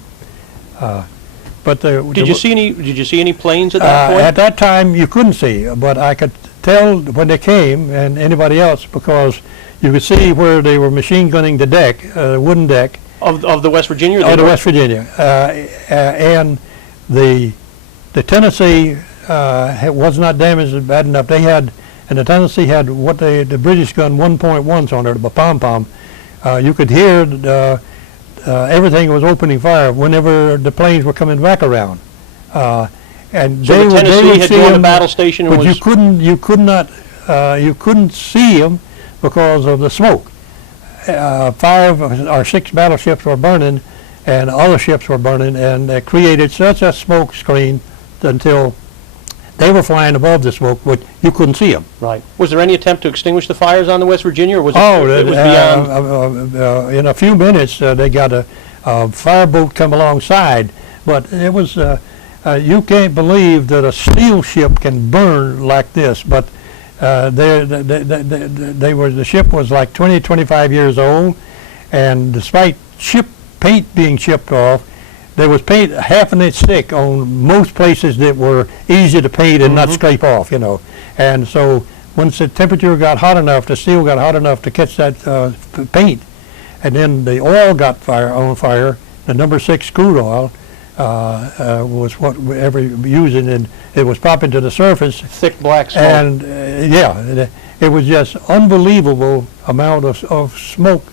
but did you see any planes at that point? At that time, you couldn't see, but I could tell when they came, and anybody else, because you could see where they were machine gunning the deck, wooden deck of the West Virginia. Of the West Virginia, and the Tennessee was not damaged bad enough. They had. And the Tennessee had what the British gun 1.1s on there, the pom-pom. You could hear everything was opening fire whenever the planes were coming back around. And So they the would Tennessee had see gone to them, battle station and but was... you couldn't see them because of the smoke. 5 or 6 battleships were burning, and other ships were burning, and it created such a smoke screen until they were flying above the smoke, but you couldn't see them. Right. Was there any attempt to extinguish the fires on the West Virginia, or was it, Oh, it was beyond... in a few minutes, they got a fireboat come alongside, but it was, you can't believe that a steel ship can burn like this, but the ship was like 20, 25 years old, and despite ship paint being chipped off, there was paint half an inch thick on most places that were easy to paint and not scrape off, you know. And so once the temperature got hot enough, the steel got hot enough to catch that paint, and then the oil got on fire, the number 6 crude oil was what we ever using, and it was popping to the surface. Thick black smoke. And it was just unbelievable amount of smoke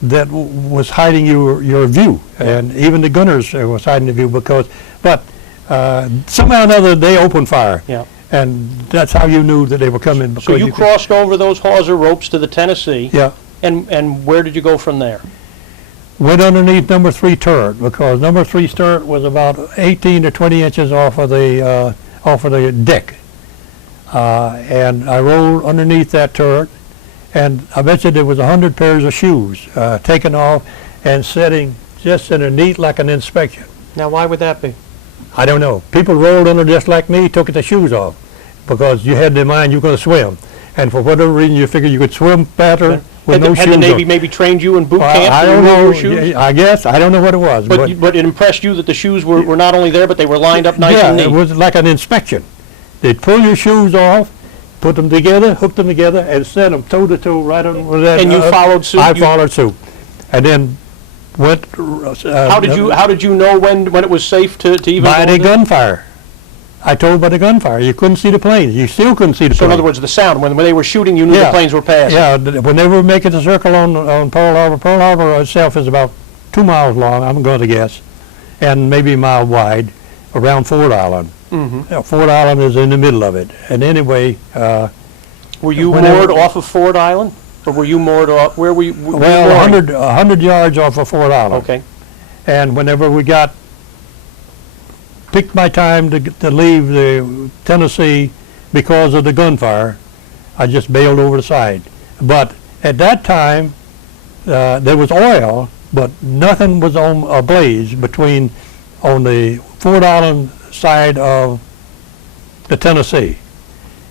that was hiding your view, and even the gunners was hiding the view but somehow or another they opened fire. Yeah. And that's how you knew that they were coming. So you crossed over those hawser ropes to the Tennessee. Yeah. And where did you go from there? Went underneath number 3 turret, because number 3 turret was about 18 to 20 inches off of the deck, and I rolled underneath that turret, and I bet you there was 100 pairs of shoes taken off and sitting just underneath like an inspection. Now, why would that be? I don't know. People rolled under just like me, took the shoes off, because you had in mind you were going to swim, and for whatever reason you figured you could swim better. Had the Navy maybe trained you in boot camp? I don't know. I guess. I don't know what it was. But it impressed you that the shoes were not only there, but they were lined up nice and neat. Yeah, it was like an inspection. They'd pull your shoes off, put them together, hook them together, and send them toe to toe right on with that. And you followed suit? I followed suit. And then went... how did you know when it was safe to even... By the gunfire. I told by the gunfire. You couldn't see the planes. You still couldn't see the planes. So in other words, the sound, when they were shooting, you knew the planes were passing. Yeah, when they were making the circle on Pearl Harbor itself is about 2 miles long, I'm going to guess, and maybe a mile wide, around Ford Island. Ford Island is in the middle of it. And anyway... were you moored off of Ford Island? Or were you moored off... Where were you? Well, 100 yards off of Ford Island. Okay. And whenever we picked my time to leave the Tennessee because of the gunfire, I just bailed over the side. But at that time, there was oil, but nothing was on ablaze on the Ford Island side of the Tennessee.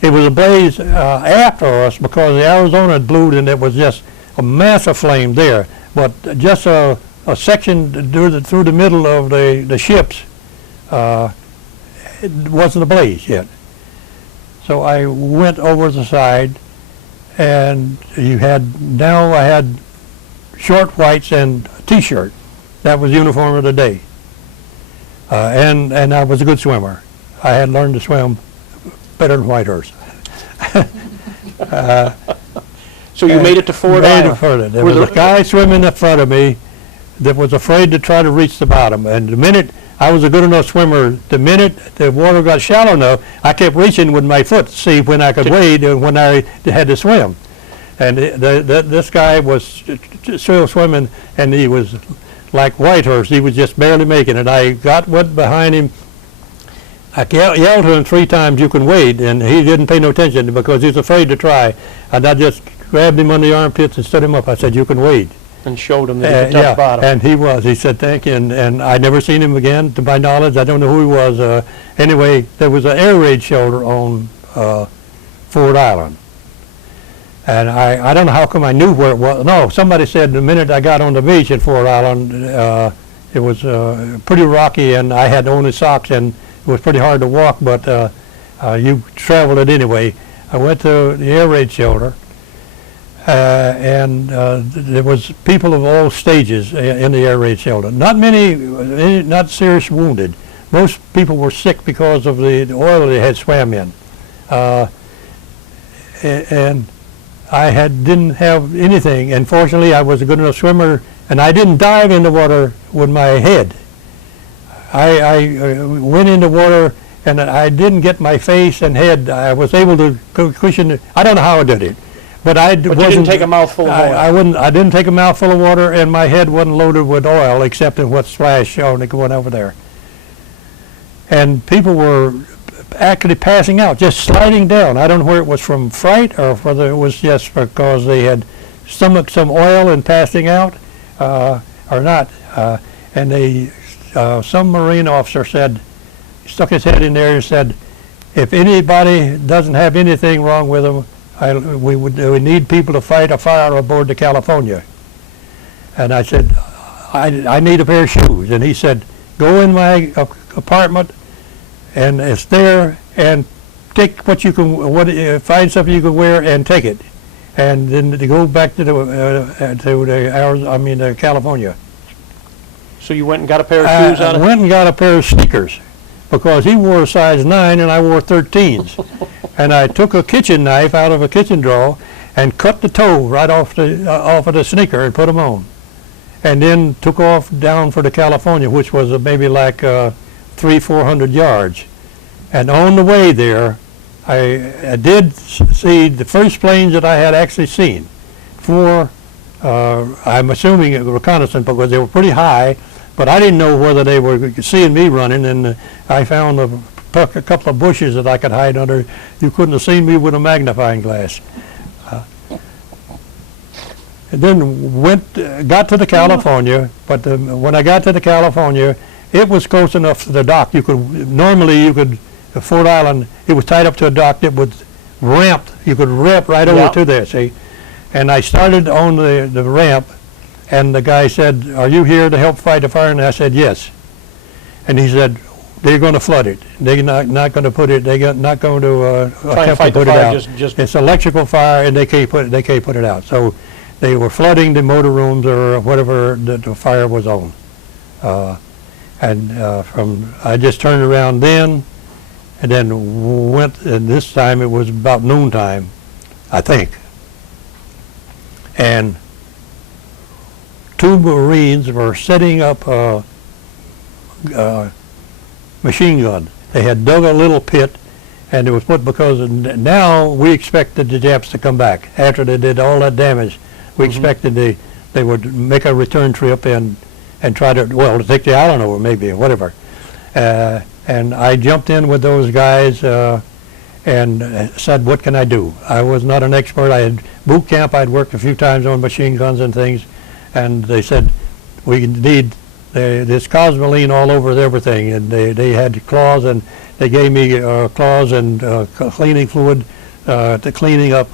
It was ablaze after us because the Arizona blew, and it was just a massive flame there. But just a section through the middle of the ships, it wasn't ablaze yet. So I went over the side, and I had short whites and a t-shirt. That was the uniform of the day. And I was a good swimmer. I had learned to swim better than Whitehurst. So you made it to Ford Island? There was a guy swimming in front of me that was afraid to try to reach the bottom. And the minute I was a good enough swimmer, the minute the water got shallow enough, I kept reaching with my foot to see when I could wade and when I had to swim. And this guy was still swimming, and he was like Whitehurst. He was just barely making it. I went behind him. I yelled to him 3 times, "You can wade," and he didn't pay no attention because he was afraid to try. And I just grabbed him under the armpits and stood him up. I said, "You can wade." And showed him that he could touch bottom. And he said, "Thank you," and I never seen him again, to my knowledge. I don't know who he was. Anyway, there was an air raid shelter on Ford Island. And I don't know how come I knew where it was. No, somebody said the minute I got on the beach at Ford Island, it was pretty rocky, and I had only socks, and it was pretty hard to walk, but you traveled it anyway. I went to the air raid shelter, and there was people of all stages in the air raid shelter. Not many, not serious wounded. Most people were sick because of the oil they had swam in. And I didn't have anything, and fortunately I was a good enough swimmer, and I didn't dive in the water with my head. I went in the water, and I didn't get my face and head. I was able to cushion it. I don't know how I did it, but I But you didn't take a mouthful of oil. I didn't take a mouthful of water, and my head wasn't loaded with oil, except in what splashed on it going over there. And people were actually passing out, just sliding down. I don't know where it was from fright or whether it was just because they had stomached some oil and passing out or not. And some Marine officer said, stuck his head in there and said, if anybody doesn't have anything wrong with them, we need people to fight a fire aboard the California. And I said, I need a pair of shoes. And he said, go in my apartment, and it's there, and take what you can, find something you can wear and take it. And then to go back to California. So you went and got a pair of shoes I went and got a pair of sneakers, because he wore a size 9 and I wore 13s. And I took a kitchen knife out of a kitchen drawer and cut the toe right off of the sneaker and put them on. And then took off down for the California, which was maybe like 300-400 yards. And on the way there, I did see the first planes that I had actually seen. 4, I'm assuming it was reconnaissance because they were pretty high, but I didn't know whether they were seeing me running, and I found a couple of bushes that I could hide under. You couldn't have seen me with a magnifying glass. And then got to the California, but when I got to the California, it was close enough to the dock. Normally, Fort Island, it was tied up to a dock that was ramped. You could ramp right over to there, see? And I started on the ramp, and the guy said, are you here to help fight the fire? And I said, yes. And he said, they're going to flood it. They're not going to put it, they're not going to attempt to put it out. It's electrical fire, and they can't put it out. So they were flooding the motor rooms or whatever the fire was on. I just turned around then, and then went, and this time it was about noontime, I think. And 2 Marines were setting up a machine gun. They had dug a little pit, and it was put because now we expected the Japs to come back. After they did all that damage, we expected they would make a return trip and try to take the island over maybe, or whatever. And I jumped in with those guys and said, what can I do? I was not an expert. I had boot camp. I'd worked a few times on machine guns and things. And they said, we need this cosmoline all over everything. And they had claws, and they gave me claws and cleaning fluid to cleaning up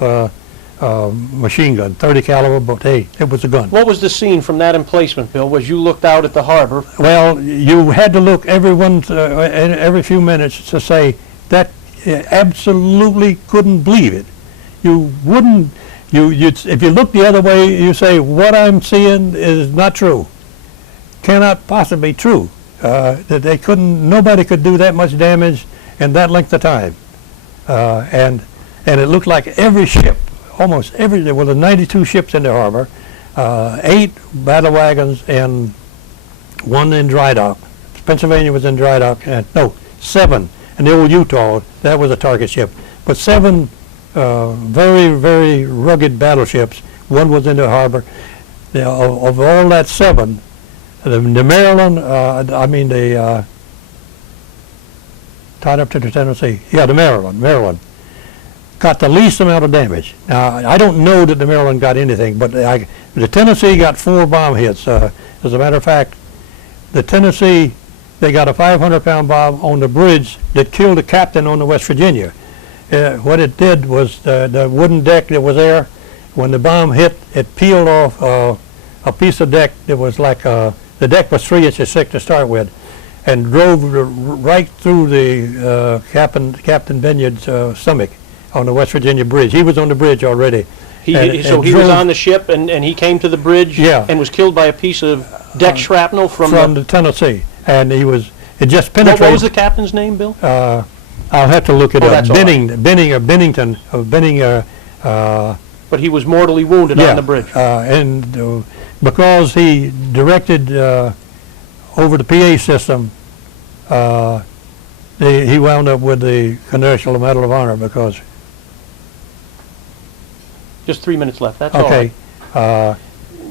machine gun, 30 caliber, but hey, it was a gun. What was the scene from that emplacement, Bill? Was you looked out at the harbor? Well, you had to look every few minutes to say that absolutely couldn't believe it. You wouldn't. If you look the other way, you say what I'm seeing is not true. Cannot possibly be true. That they couldn't. Nobody could do that much damage in that length of time. And it looked like every ship. Almost every, there were 92 ships in the harbor, 8 battle wagons and 1 in dry dock. Pennsylvania was in dry dock, no, 7. And the old Utah, that was a target ship. But 7 very, very rugged battleships. 1 was in the harbor. Of all that 7, the Maryland, tied up to the Tennessee. Yeah, the Maryland. Got the least amount of damage. Now, I don't know that the Maryland got anything, but the Tennessee got 4 bomb hits. As a matter of fact, the Tennessee, they got a 500-pound bomb on the bridge that killed the captain on the West Virginia. What it did was the wooden deck that was there, when the bomb hit, it peeled off a piece of deck that was like, the deck was 3 inches thick to start with, and drove right through the Captain Vineyard's stomach on the West Virginia bridge. He was on the bridge already. So he was on the ship, and he came to the bridge and was killed by a piece of deck shrapnel from the Tennessee. And it just penetrated. What was the captain's name, Bill? I'll have to look it up. Bennington. But he was mortally wounded on the bridge. And because he directed over the PA system he wound up with the Congressional Medal of Honor because. Just 3 minutes left, that's all Okay. right.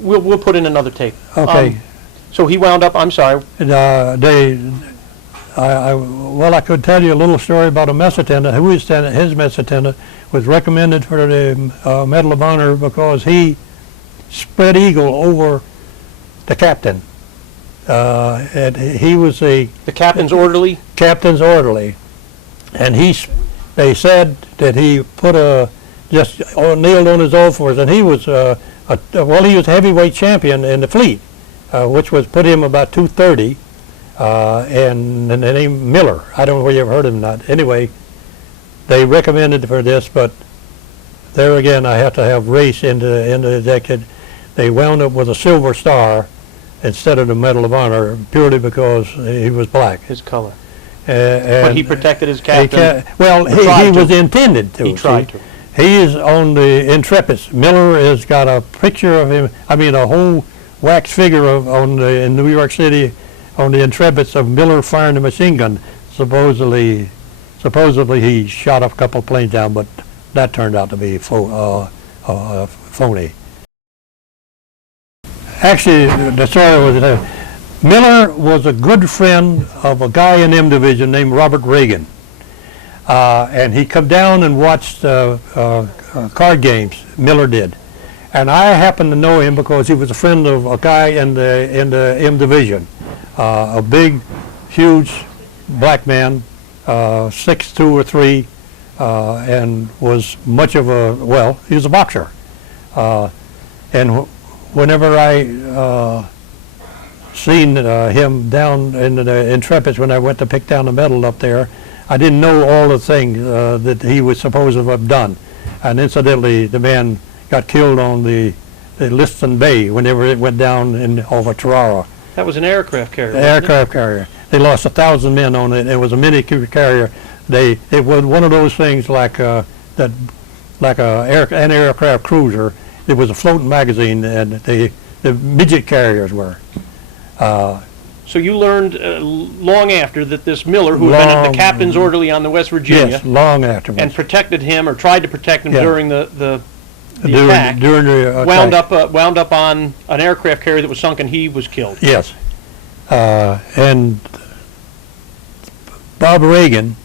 We'll put in another tape. Okay. So he wound up, I'm sorry, Well, I could tell you a little story about a mess attendant. His mess attendant was recommended for the Medal of Honor because he spread eagle over the captain. And he was the captain's orderly? Captain's orderly. And they said that he put just kneeled on his oath for us, and he was he was a heavyweight champion in the fleet, which was put him about 230. And the name Miller. I don't know whether you ever heard of him or not. Anyway, they recommended for this, but there again, I have to have race into the decade. They wound up with a Silver Star instead of the Medal of Honor, purely because he was black. His color. But he protected his captain. He was intended to. He tried to. He is on the Intrepids. Miller has got a picture of him. I mean, a whole wax figure in New York City on the Intrepids of Miller firing a machine gun. Supposedly he shot a couple of planes down, but that turned out to be phony. Actually, the story was that Miller was a good friend of a guy in M Division named Robert Reagan. And he come down and watched card games. Miller did, and I happened to know him because he was a friend of a guy in the M Division, a big, huge black man, 6'2" or 3, and was much of he was a boxer. And whenever I seen him down in the Intrepids when I went to pick down the medal up there, I didn't know all the things that he was supposed to have done. And incidentally, the man got killed on the Langston Bay whenever it went down over Tarara. That was an aircraft carrier. Aircraft carrier. They lost 1,000 men on it. It was a mini carrier. It was one of those things like an aircraft cruiser. It was a floating magazine, and the midget carriers were. So you learned long after that this Miller, who had been the captain's orderly on the West Virginia, yes, long afterwards, and protected him or tried to protect him during the attack, during the attack, wound up on an aircraft carrier that was sunk, and he was killed. Yes, and Bob Reagan,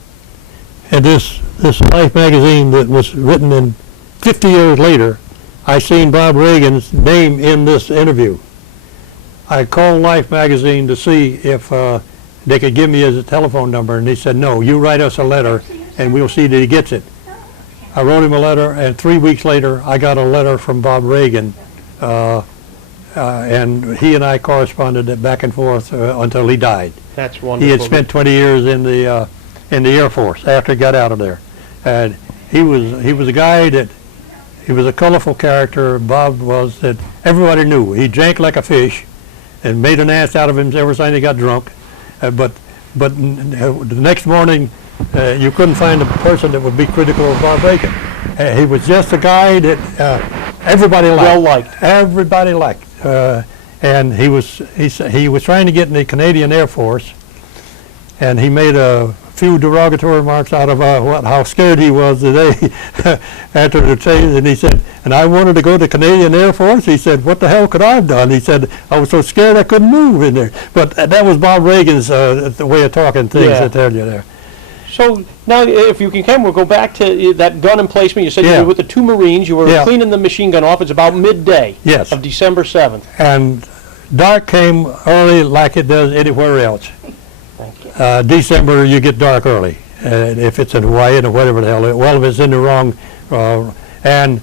and this Life magazine that was written in 50 years later, I seen Bob Reagan's name in this interview. I called Life magazine to see if they could give me his telephone number, and they said, no, you write us a letter and we'll see that he gets it. I wrote him a letter, and 3 weeks later I got a letter from Bob Reagan, and he and I corresponded back and forth until he died. That's wonderful. He had spent 20 years in the Air Force after he got out of there, and he was a guy that, he was a colorful character. Bob was, that everybody knew. He drank like a fish and made an ass out of him every time he got drunk. But the next morning, you couldn't find a person that would be critical of Bob Reagan. He was just a guy that everybody liked. Well liked. Everybody liked. And he was trying to get in the Canadian Air Force, and he made a few derogatory remarks out of how scared he was the day after the change, and he said, and I wanted to go to the Canadian Air Force. He said, what the hell could I have done? He said, I was so scared I couldn't move in there. But that was Bob Reagan's the way of talking things, I tell you there. So now, if you can, we'll go back to that gun emplacement. You said you were with the 2 Marines. You were cleaning the machine gun off. It's about midday of December 7th. And dark came early like it does anywhere else. December, you get dark early, if it's in Hawaii or whatever the hell. Well, if it's in the wrong, and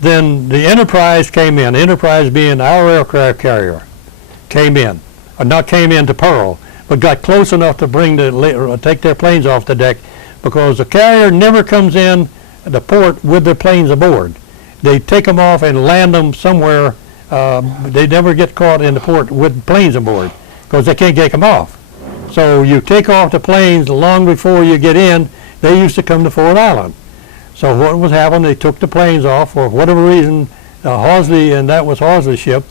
then the Enterprise came in. Enterprise being our aircraft carrier, came in, or not came into Pearl, but got close enough to take their planes off the deck, because the carrier never comes in the port with their planes aboard. They take them off and land them somewhere. They never get caught in the port with planes aboard, because they can't take them off. So you take off the planes long before you get in. They used to come to Fort Island. So what was happening, they took the planes off for whatever reason. Horsley, and that was Horsley's ship,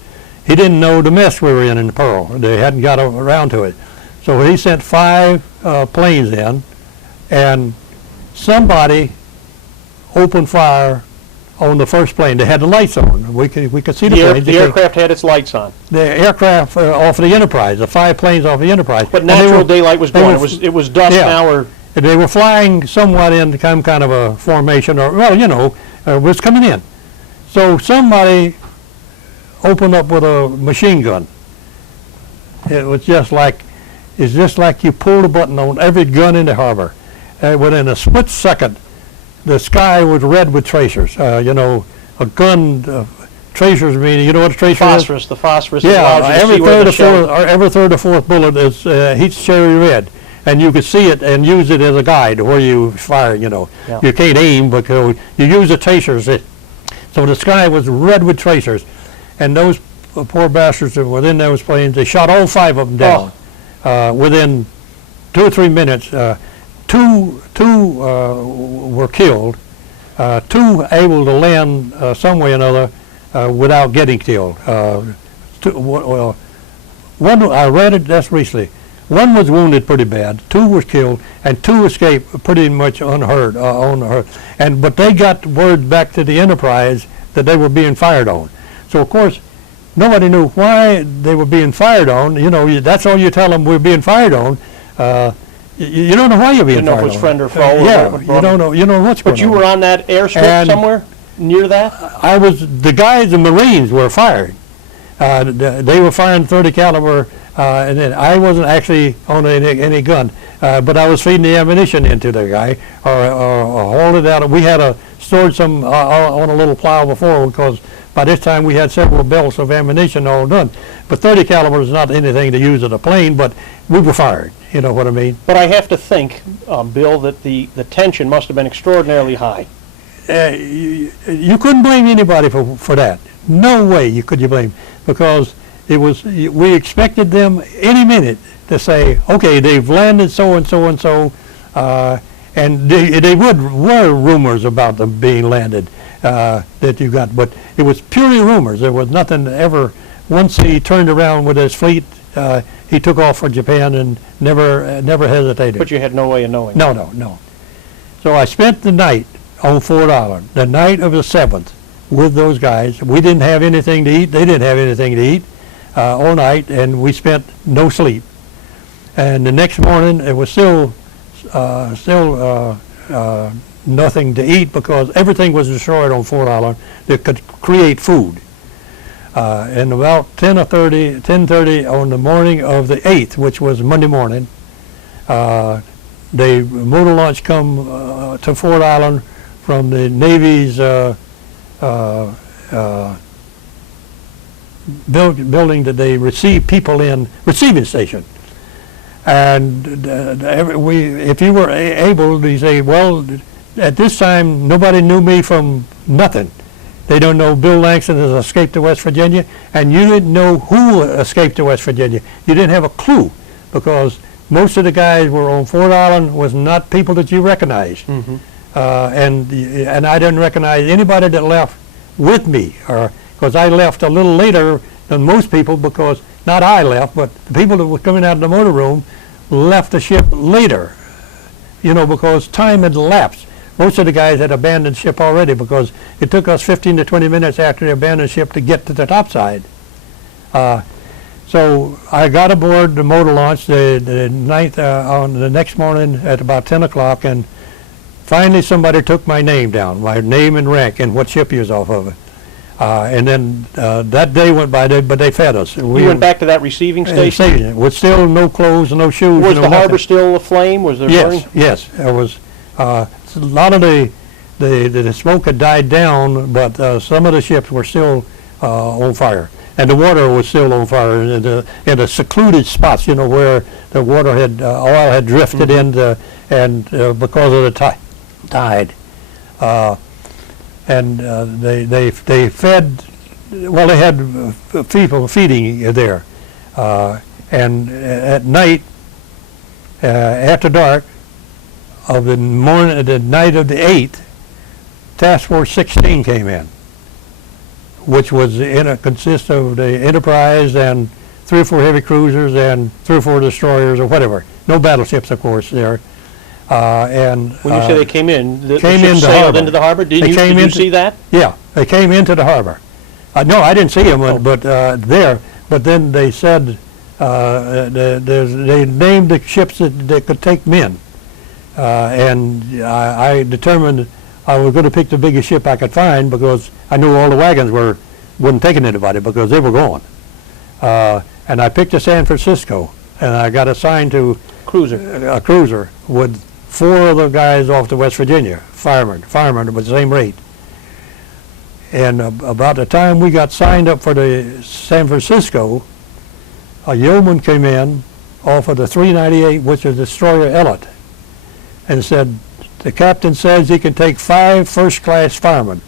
he didn't know the mess we were in the Pearl. They hadn't got around to it. So he sent 5 planes in, and somebody opened fire on the first plane. They had the lights on. We could see the planes. The aircraft had its lights on. The aircraft off of the Enterprise, the 5 planes off the Enterprise. But natural daylight was gone. It was dusk now, or they were flying somewhat in some kind of a formation, or was coming in. So somebody opened up with a machine gun. It's just like you pulled a button on every gun in the harbor. Within a split second, the sky was red with tracers. A gun, tracers meaning, you know what a tracer phosphorus. is? The phosphorus. Yeah, every third or fourth bullet is heats cherry red, and you could see it and use it as a guide where you fire. Yeah. You can't aim, but you use the tracers. So the sky was red with tracers, and those poor bastards that were in those planes, they shot all 5 of them down within 2 or 3 minutes. Two were killed, 2 able to land some way or another without getting killed. One, I read it just recently. 1 was wounded pretty bad, 2 was killed, and 2 escaped pretty much unhurt. But they got word back to the Enterprise that they were being fired on. So of course, nobody knew why they were being fired on. That's all you tell them, we're being fired on. You don't know why you're being fired on. You don't know if it was friend or foe. Yeah, you don't know. You know what's going on. But you were on that airstrip somewhere near that? I was. The guys, the Marines, were fired. They were firing .30 caliber, and then I wasn't actually on any gun, but I was feeding the ammunition into the guy or hauled it out. We had stored some on a little plow before, because by this time we had several belts of ammunition all done. But .30 caliber is not anything to use at a plane, but we were fired. You know what I mean? But I have to think, Bill, that the tension must have been extraordinarily high. You couldn't blame anybody for that. No way you blame, because we expected them any minute to say, okay, they've landed so and so and so, and they were rumors about them being landed that you got, but it was purely rumors. There was nothing ever. Once he turned around with his fleet, he took off for Japan and never hesitated. But you had no way of knowing. No. So I spent the night on Fort Island, the night of the 7th, with those guys. We didn't have anything to eat. They didn't have anything to eat all night, and we spent no sleep. And the next morning, it was still nothing to eat, because everything was destroyed on Fort Island that could create food. And about 10:30 on the morning of the 8th, which was Monday morning, the motor launch come to Fort Island from the Navy's building that they receive people in, receiving station. And if you were able to say, well, at this time nobody knew me from nothing. They don't know Bill Langston has escaped to West Virginia, and you didn't know who escaped to West Virginia. You didn't have a clue, because most of the guys were on Fort Island was not people that you recognized. Mm-hmm. And I didn't recognize anybody that left with me, because I left a little later than most people, because not I left, but the people that were coming out of the motor room left the ship later, because time had elapsed. Most of the guys had abandoned ship already, because it took us 15 to 20 minutes after the abandoned ship to get to the topside. So I got aboard the motor launch the night on the next morning at about 10 o'clock, and finally somebody took my name down, my name and rank, and what ship he was off of it. And then that day went by, but they fed us. You went back to that receiving station? With still no clothes, no shoes. Was the harbor still aflame? Was there burning? Yes. It was. A lot of the smoke had died down, but some of the ships were still on fire, and the water was still on fire in the secluded spots, where the water had oil had drifted into, and because of the tide. And they fed. Well, they had people feeding there, and at night, after dark, of the night of the 8th, Task Force 16 came in, which was consists of the Enterprise and 3 or 4 heavy cruisers and 3 or 4 destroyers or whatever. No battleships, of course, there. And When you say they came in, the came ship into sailed harbor. into the harbor? Did They you came into- see that? yeah, they came into the harbor. No, I didn't see them, but there. But then they said they named the ships that could take men, and I determined I was going to pick the biggest ship I could find because I knew all the wagons wasn't taking anybody because they were gone. And I picked a San Francisco, and I got assigned to Cruiser. a cruiser with 4 other guys off to West Virginia, firemen with the same rate. And about the time we got signed up for the San Francisco, a yeoman came in off of the 398, which is destroyer Ellet, and said, the captain says he can take 5 first-class firemen.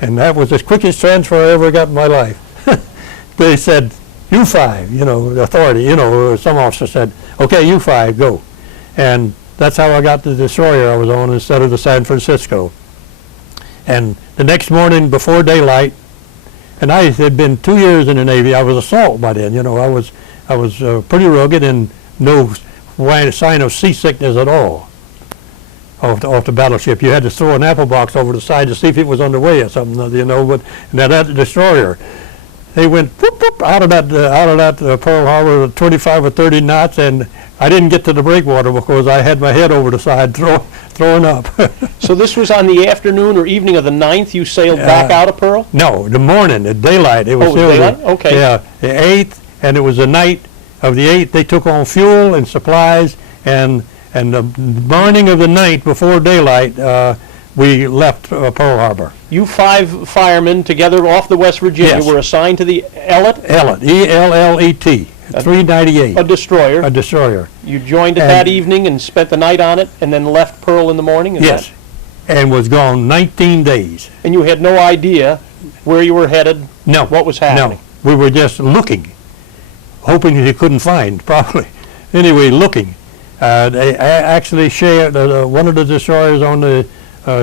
And that was the quickest transfer I ever got in my life. They said, you 5, the authority, some officer said, okay, you 5, go. And that's how I got the destroyer I was on instead of the San Francisco. And the next morning before daylight, and I had been 2 years in the Navy, I was a salt by then, I was pretty rugged and no sign of seasickness at all off the battleship. You had to throw an apple box over the side to see if it was underway or something, but that destroyer, they went whoop, whoop, out of that Pearl Harbor at 25 or 30 knots, and I didn't get to the breakwater because I had my head over the side throwing up. So this was on the afternoon or evening of the 9th you sailed back out of Pearl? No, the morning, at daylight. It was Oh, it was daylight? Okay. Yeah, the 8th, and it was the night of the 8th. They took on fuel and supplies, and the morning of the 9th, before daylight, we left Pearl Harbor. You 5 firemen together off the West Virginia Yes. were assigned to the Ellet, Ellet, E-L-L-E-T, 398, a destroyer. a destroyer. You joined it And- that evening and spent the night on it and then left Pearl in the morning? Is Yes, and was gone 19 days. And you had no idea where you were headed, No. what was happening? No, we were just looking, hoping that he couldn't find, probably. Anyway, looking. They actually shared one of the destroyers on the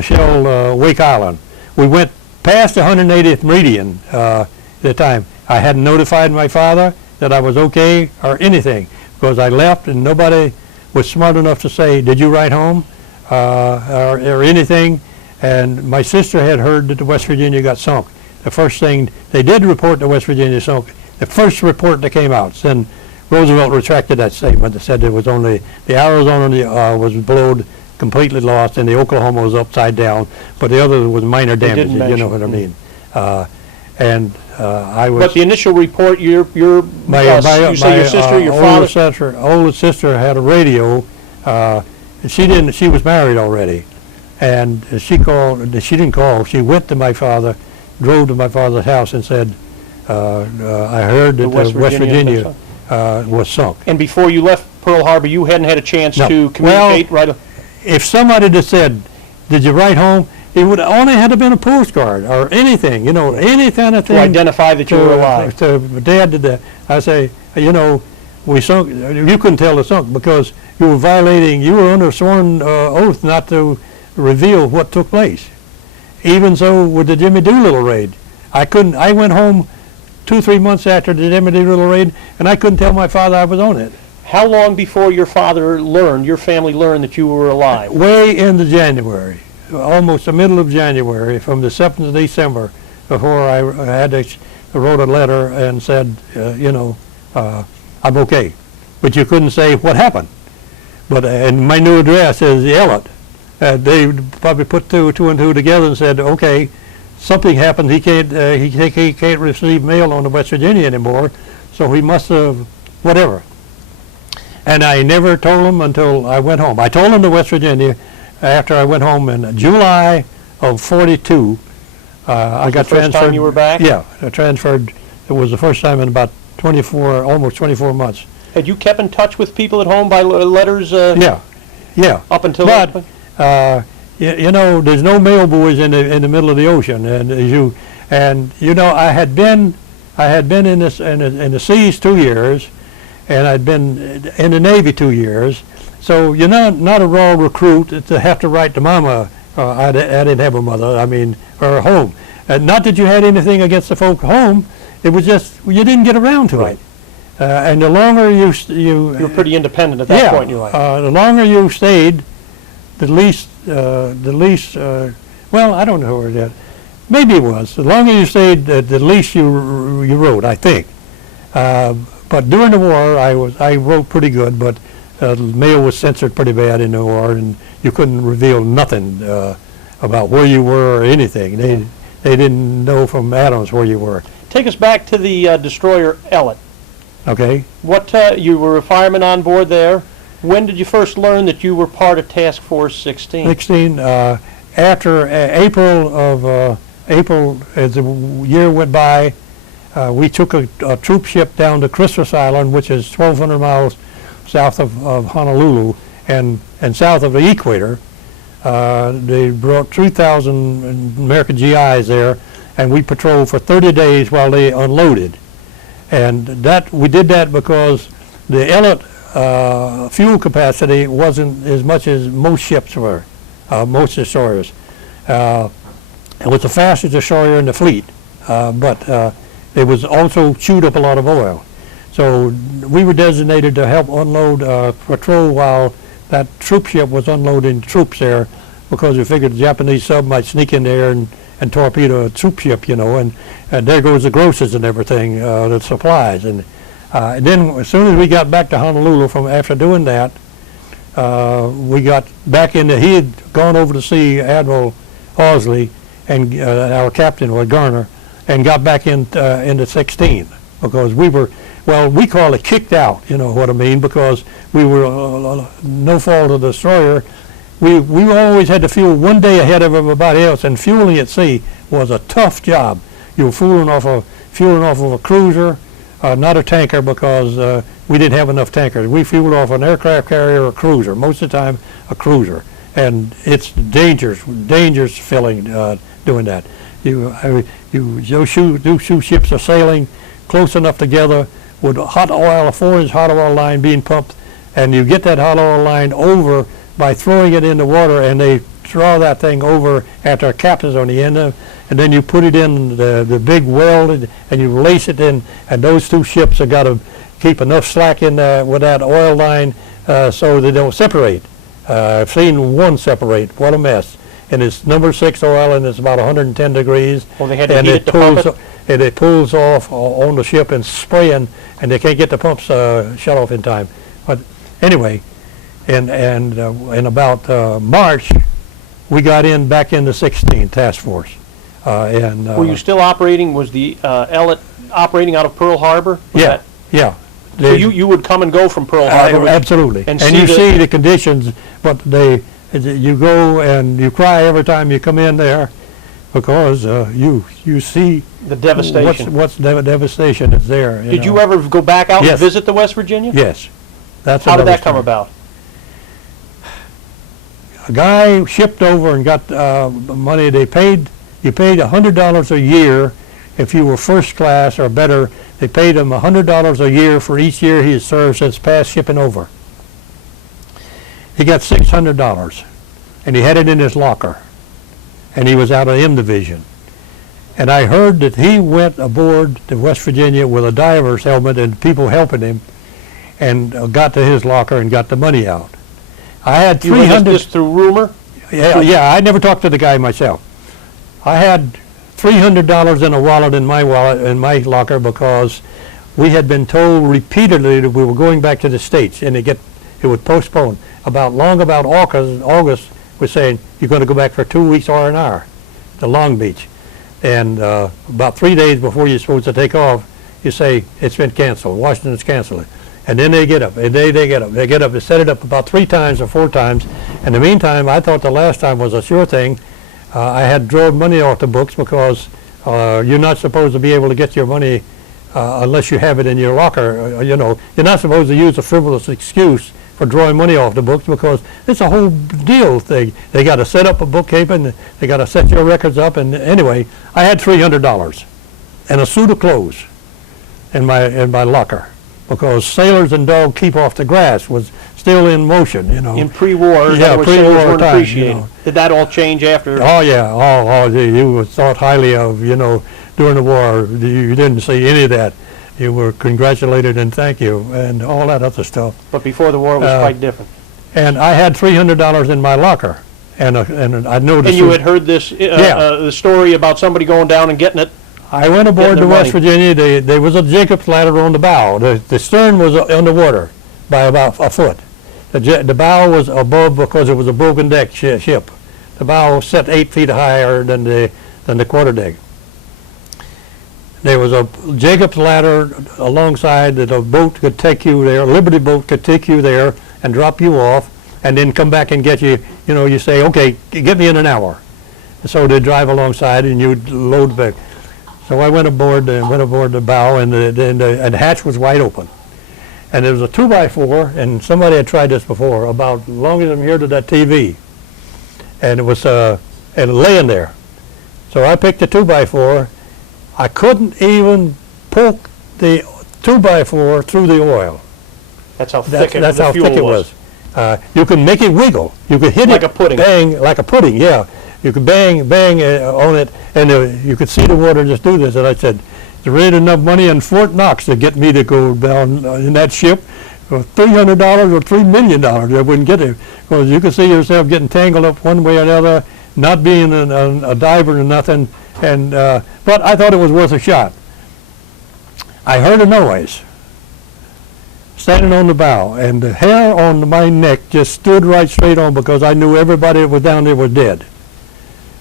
shell Wake Island. We went past the 180th meridian at the time. I hadn't notified my father that I was okay or anything because I left and nobody was smart enough to say, did you write home or anything? And my sister had heard that the West Virginia got sunk. The first thing, they did report the West Virginia sunk. The first report that came out, then Roosevelt retracted that statement. It said it was only, the Arizona was blowed, completely lost, and the Oklahoma was upside down, but the other was minor They damage, didn't you know mention. what I mean. I was... But the initial report, you say your sister, your father? older sister had a radio. She was married already, and she didn't call. She went to my father, drove to my father's house, and said, "I heard that the West Virginia was sunk." And before you left Pearl Harbor, you hadn't had a chance No. to communicate, right? If somebody had said, "Did you write home?" It would only had to been a postcard or anything, any kind of thing. To identify that you were alive. To Dad did that. I say, we sunk. You couldn't tell it sunk because you were violating. You were under sworn oath not to reveal what took place. Even so, with the Jimmy Doolittle raid, I couldn't. I went home 2-3 months after the Jimmy Doolittle raid, and I couldn't tell my father I was on it. How long before your family learned that you were alive? Way into January. Almost the middle of January, from the 7th of December, before I wrote a letter and said, I'm okay. But you couldn't say what happened. But and my new address is Ellet. They probably put two and two together and said, okay, something happened. He can't receive mail on the West Virginia anymore, so he must have whatever. And I never told him until I went home. I told him to West Virginia after I went home in July of '42. I got transferred. The first time you were back? Yeah, I transferred. It was the first time in about almost 24 months. Had you kept in touch with people at home by letters? Yeah. Up until But that point? there's no mail buoys in the middle of the ocean, and I had been in the seas 2 years, and I'd been in the Navy 2 years. So you're not a raw recruit to have to write to Mama. I didn't have a mother. Or home. Not that you had anything against the folk home. It was just you didn't get around to it. And the longer you You were pretty independent at that point in your life. the longer you stayed, the least well, I don't know where that. Maybe it was. The longer you stayed, the least you wrote, I think. But during the war, I wrote pretty good, but mail was censored pretty bad in the war, and you couldn't reveal nothing about where you were or anything. They didn't know from atoms where you were. Take us back to the destroyer Ellet. Okay. You were a fireman on board there. When did you first learn that you were part of Task Force 16? 16. After April, as the year went by, we took a troop ship down to Christmas Island, which is 1,200 miles south of Honolulu and south of the equator. They brought 3,000 American GIs there, and we patrolled for 30 days while they unloaded. And we did that because the Ellet fuel capacity wasn't as much as most ships were, most destroyers. It was the fastest destroyer in the fleet, but it was also chewed up a lot of oil. So we were designated to help unload patrol while that troop ship was unloading troops there, because we figured the Japanese sub might sneak in there and torpedo a troop ship, and there goes the grosses and everything, the supplies. And then as soon as we got back to Honolulu after doing that, we got back into, he had gone over to see Admiral Horsley and our captain was Garner, and got back into 16, because we were, well, we call it kicked out, you know what I mean, because we were no fault of the destroyer. We always had to fuel one day ahead of everybody else, and fueling at sea was a tough job. You were fueling off of a cruiser, not a tanker, because we didn't have enough tankers. We fueled off an aircraft carrier or a cruiser, most of the time a cruiser, and it's dangerous filling doing that. Those two ships are sailing close enough together with hot oil, a 4-inch hot oil line being pumped, and you get that hot oil line over by throwing it in the water, and they draw that thing over after a cap is on the end of, and then you put it in the big weld and you lace it in, and those two ships have got to keep enough slack in there with that oil line so they don't separate. I've seen one separate. What a mess. And it's number 6 oil, and it's about 110 degrees. Well, they had to heat it to pump it? And it pulls off on the ship and spraying, and they can't get the pumps shut off in time. But anyway, and about March, we got back into 16 Task Force. Were you still operating? Was the Ellet operating out of Pearl Harbor? Yeah. So you would come and go from Pearl Harbor? Absolutely. And you see the conditions, but you go and you cry every time you come in there, because you see the devastation. What's devastation is there. Did you ever go back out and visit the West Virginia? Yes. How did that come about? A guy shipped over and got money. You paid $100 a year if you were first class or better. They paid him $100 a year for each year he had served since past shipping over. He got $600, and he had it in his locker, and he was out of M Division. And I heard that he went aboard to West Virginia with a diver's helmet and people helping him, and got to his locker and got the money out. I had 300. Just through rumor? Yeah. I never talked to the guy myself. I had $300 in a wallet in my locker, because we had been told repeatedly that we were going back to the States, and it would postpone. About August, we're saying you're going to go back for 2 weeks R&R to Long Beach, and about 3 days before you're supposed to take off, you say it's been canceled. Washington's canceled it, and then they get up, and they get up. They set it up about 3 times or 4 times. In the meantime, I thought the last time was a sure thing. I had drawn money off the books, because you're not supposed to be able to get your money unless you have it in your locker. You're not supposed to use a frivolous excuse for drawing money off the books, because it's a whole deal thing. They got to set up a bookkeeping, they got to set your records up, and anyway, I had $300 and a suit of clothes in my locker, because sailors and dog keep off the grass was still in motion, In pre-war, pre-war time. Appreciated. Did that all change after? Oh yeah, you were thought highly of, during the war. You didn't see any of that. you were congratulated and thank you and all that other stuff. But before the war, it was quite different. And I had $300 in my locker, and I noticed. And you had heard this, the story about somebody going down and getting it. I went aboard to West Virginia. There was a Jacob's ladder on the bow. The stern was underwater by about a foot. The bow was above because it was a broken deck ship. The bow was set 8 feet higher than the quarterdeck. There was a Jacob's ladder alongside that a boat could take you there. A Liberty boat could take you there and drop you off, and then come back and get you. You know, you say, okay, get me in an hour. So they drive alongside, and you'd load back. So I went aboard the bow, and the hatch was wide open. And there was a 2x4, and somebody had tried this before, about as long as I'm here to that TV. And it was laying there. So I picked the 2x4. I couldn't even poke the 2x4 through the oil. That's how thick That's how thick it was. You could make it wiggle. You could hit like it, a pudding. bang, like a pudding, yeah. You could bang on it, and you could see the water just do this. And I said, there ain't enough money in Fort Knox to get me to go down in that ship for $300 or $3 million. I wouldn't get it, because you could see yourself getting tangled up one way or another, not being a diver or nothing. And but I thought it was worth a shot. I heard a noise standing on the bow, and the hair on my neck just stood right straight on, because I knew everybody that was down there was dead.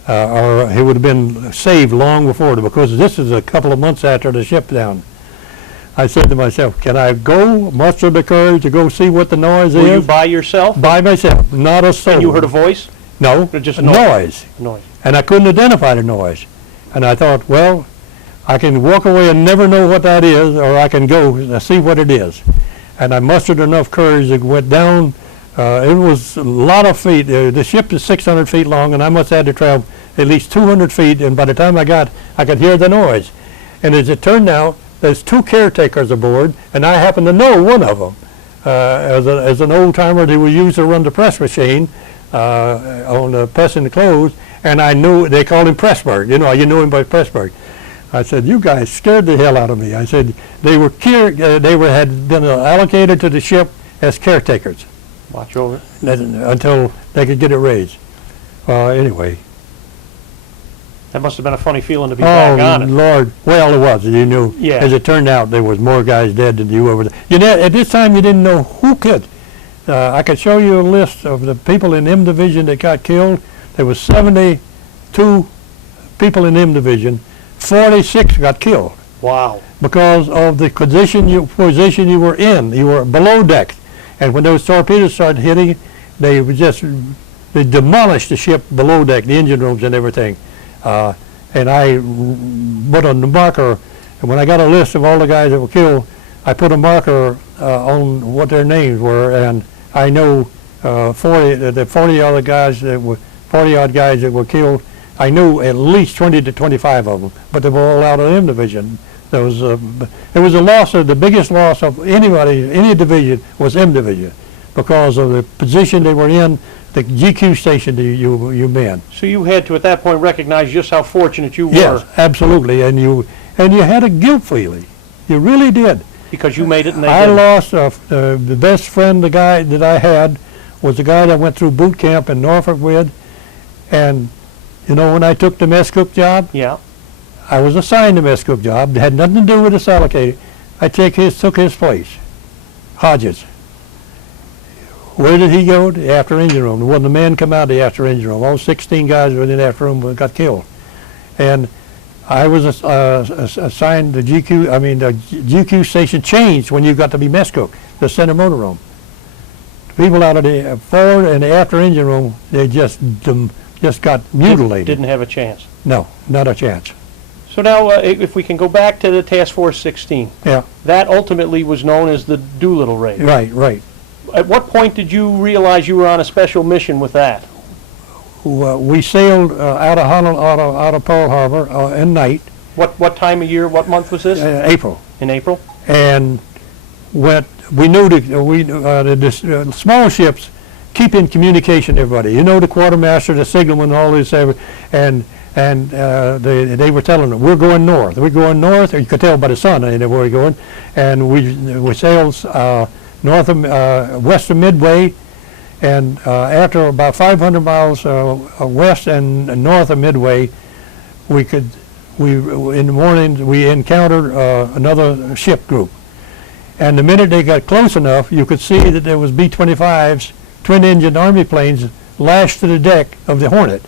Or he would have been saved long before, because this is a couple of months after the ship down. I said to myself, can I go muster the courage to go see what the noise is? Were you by yourself? By myself, not a soul. And you heard a voice? No, just a noise. Noise. And I couldn't identify the noise. And I thought, well, I can walk away and never know what that is, or I can go and see what it is. And I mustered enough courage to went down. It was a lot of feet. The ship is 600 feet long, and I must have had to travel at least 200 feet. And by the time I could hear the noise. And as it turned out, there's 2 caretakers aboard, and I happen to know one of them. As an old timer, they were used to run the press machine on pressing the clothes, and I knew they called him Pressburg. You knew him by Pressburg. I said, you guys scared the hell out of me. I said, they had been allocated to the ship as caretakers. Watch over it. Until they could get it raised. Anyway. That must have been a funny feeling to be back on it. Oh, Lord. Well, it was. You knew. Yeah. As it turned out, there was more guys dead than you over there. At this time, you didn't know who could. I could show you a list of the people in M Division that got killed. There was 72 people in M Division. 46 got killed. Wow. Because of the position you were in. You were below deck. And when those torpedoes started hitting, they demolished the ship below deck, the engine rooms and everything. And I put on the marker, and when I got a list of all the guys that were killed, I put a marker on what their names were, and I know 40 other guys that were 40-odd guys that were killed. I knew at least 20 to 25 of them, but they were all out of M Division. It was a loss of the biggest loss of any division was M Division, because of the position they were in, the GQ station that you men. So you had to at that point recognize just how fortunate you were. Yes, absolutely, and you had a guilt feeling. You really did. Because you made it and they I didn't. lost the best friend, the guy that I had, was the guy that went through boot camp in Norfolk with, and when I took the mess cook job, yeah, I was assigned the mess cook job. It had nothing to do with this allocated. I took his place, Hodges. Where did he go? The after engine room. When the men come out of the after engine room, all 16 guys were in the after room got killed, and I was assigned the GQ. I mean, the GQ station changed when you got to be mess cook, the center motor room. The people out of the forward and the after engine room, they just got mutilated. Didn't have a chance. No, not a chance. So now, if we can go back to the Task Force 16. Yeah. That ultimately was known as the Doolittle raid. Right. At what point did you realize you were on a special mission with that? We sailed out of Pearl Harbor at night. What time of year? What month was this? April. In April. And we knew the small ships keep in communication with everybody. The quartermaster, the signalman, all this, and and they were telling them, we're going north, or you could tell by the sun where we're going, and we sailed west of Midway, and after about 500 miles west and north of Midway, in the morning we encountered another ship group, and the minute they got close enough, you could see that there was B-25s, twin-engine Army planes, lashed to the deck of the Hornet.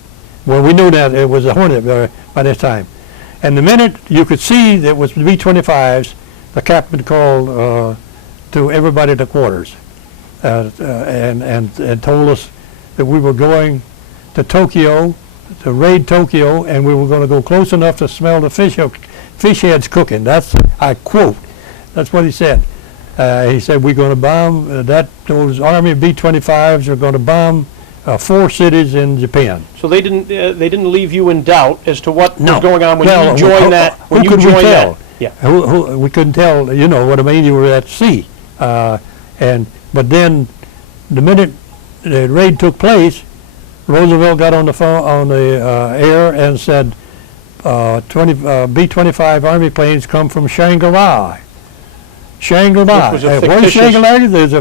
Well, we knew that it was a Hornet by this time. And the minute you could see that it was B-25s, the captain called to everybody at the quarters and told us that we were going to Tokyo, to raid Tokyo, and we were going to go close enough to smell the fish heads cooking. That's, I quote, that's what he said. He said, we're going to bomb, those Army B-25s are going to bomb 4 cities in Japan. So they didn't leave you in doubt as to what was going on when well, you joined that. When who you could joined we tell? that, yeah. We couldn't tell. You know what I mean? You were at sea, but then the minute the raid took place, Roosevelt got on the phone on the air and said, B-25 Army planes come from Shangri-La. Shangri-La. Which was a What is fictitious- Shangri-La? There's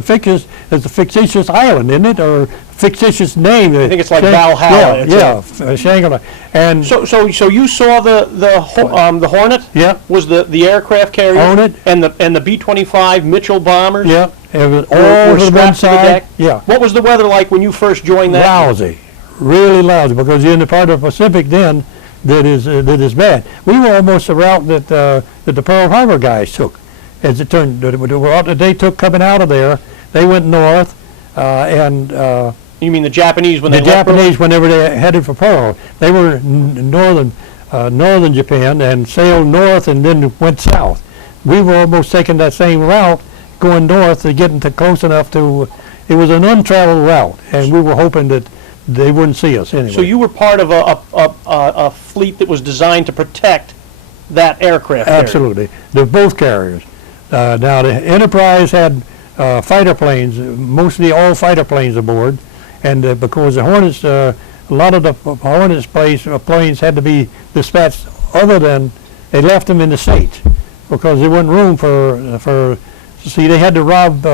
a fictitious island, isn't it, or fictitious name? I think it's like Valhalla. Yeah, Shangri-La. And So you saw the Hornet? yeah, Was the aircraft carrier? Hornet. And the B-25 Mitchell bombers? yeah, it was Were all to the one strapped to the side. deck? Yeah, What was the weather like when you first joined that? lousy, really lousy, because you're in the part of the Pacific then that is bad. We were almost the route that the Pearl Harbor guys took. As it turned, the route that they took coming out of there, they went north, and You mean the Japanese when the they left Pearl? Japanese, whenever they headed for Pearl, they were in northern Japan and sailed north and then went south. We were almost taking that same route, going north to getting to close enough to. It was an untraveled route, and we were hoping that they wouldn't see us anyway. So you were part of a fleet that was designed to protect that aircraft carrier. Absolutely, they're both carriers. Now the Enterprise had fighter planes, mostly all fighter planes aboard, and because the Hornets, a lot of the Hornets planes had to be dispatched. Other than they left them in the States because there wasn't room for. See, they had to rob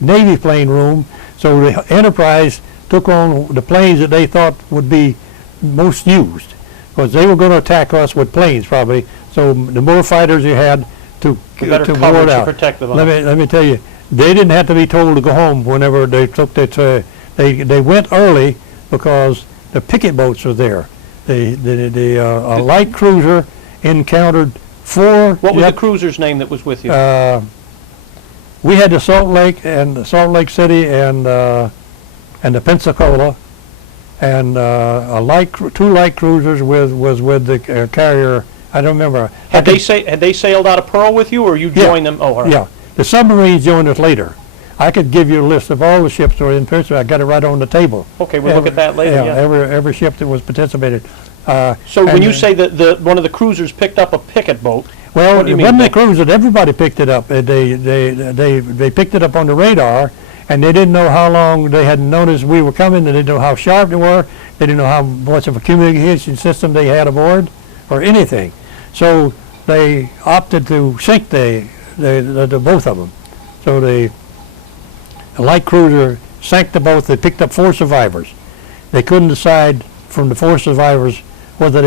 Navy plane room, so the Enterprise took on the planes that they thought would be most used, because they were going to attack us with planes probably. So the more fighters you had to Better ward coverage to out. protect them. Let me tell you, they didn't have to be told to go home whenever they took that. They went early because the picket boats were there. The light cruiser encountered 4. What was the cruiser's name that was with you? We had the Salt Lake City, and the Pensacola, and 2 light cruisers was with the carrier. I don't remember. Had they sailed out of Pearl with you, or you joined them? Oh, all right. Yeah, the submarines joined us later. I could give you a list of all the ships that were in Pittsburgh. I got it right on the table. Okay, we'll look at that later. Yeah. Every ship that was participated. So when you say that one of the cruisers picked up a picket boat, Well, what do you it mean? wasn't a cruiser. Everybody picked it up. They picked it up on the radar, and they didn't know how long they hadn't noticed we were coming. They didn't know how sharp they were. They didn't know how much of a communication system they had aboard, or anything. So they opted to sink the both of them. So the light cruiser sank the boat. They picked up 4 survivors. They couldn't decide from the 4 survivors whether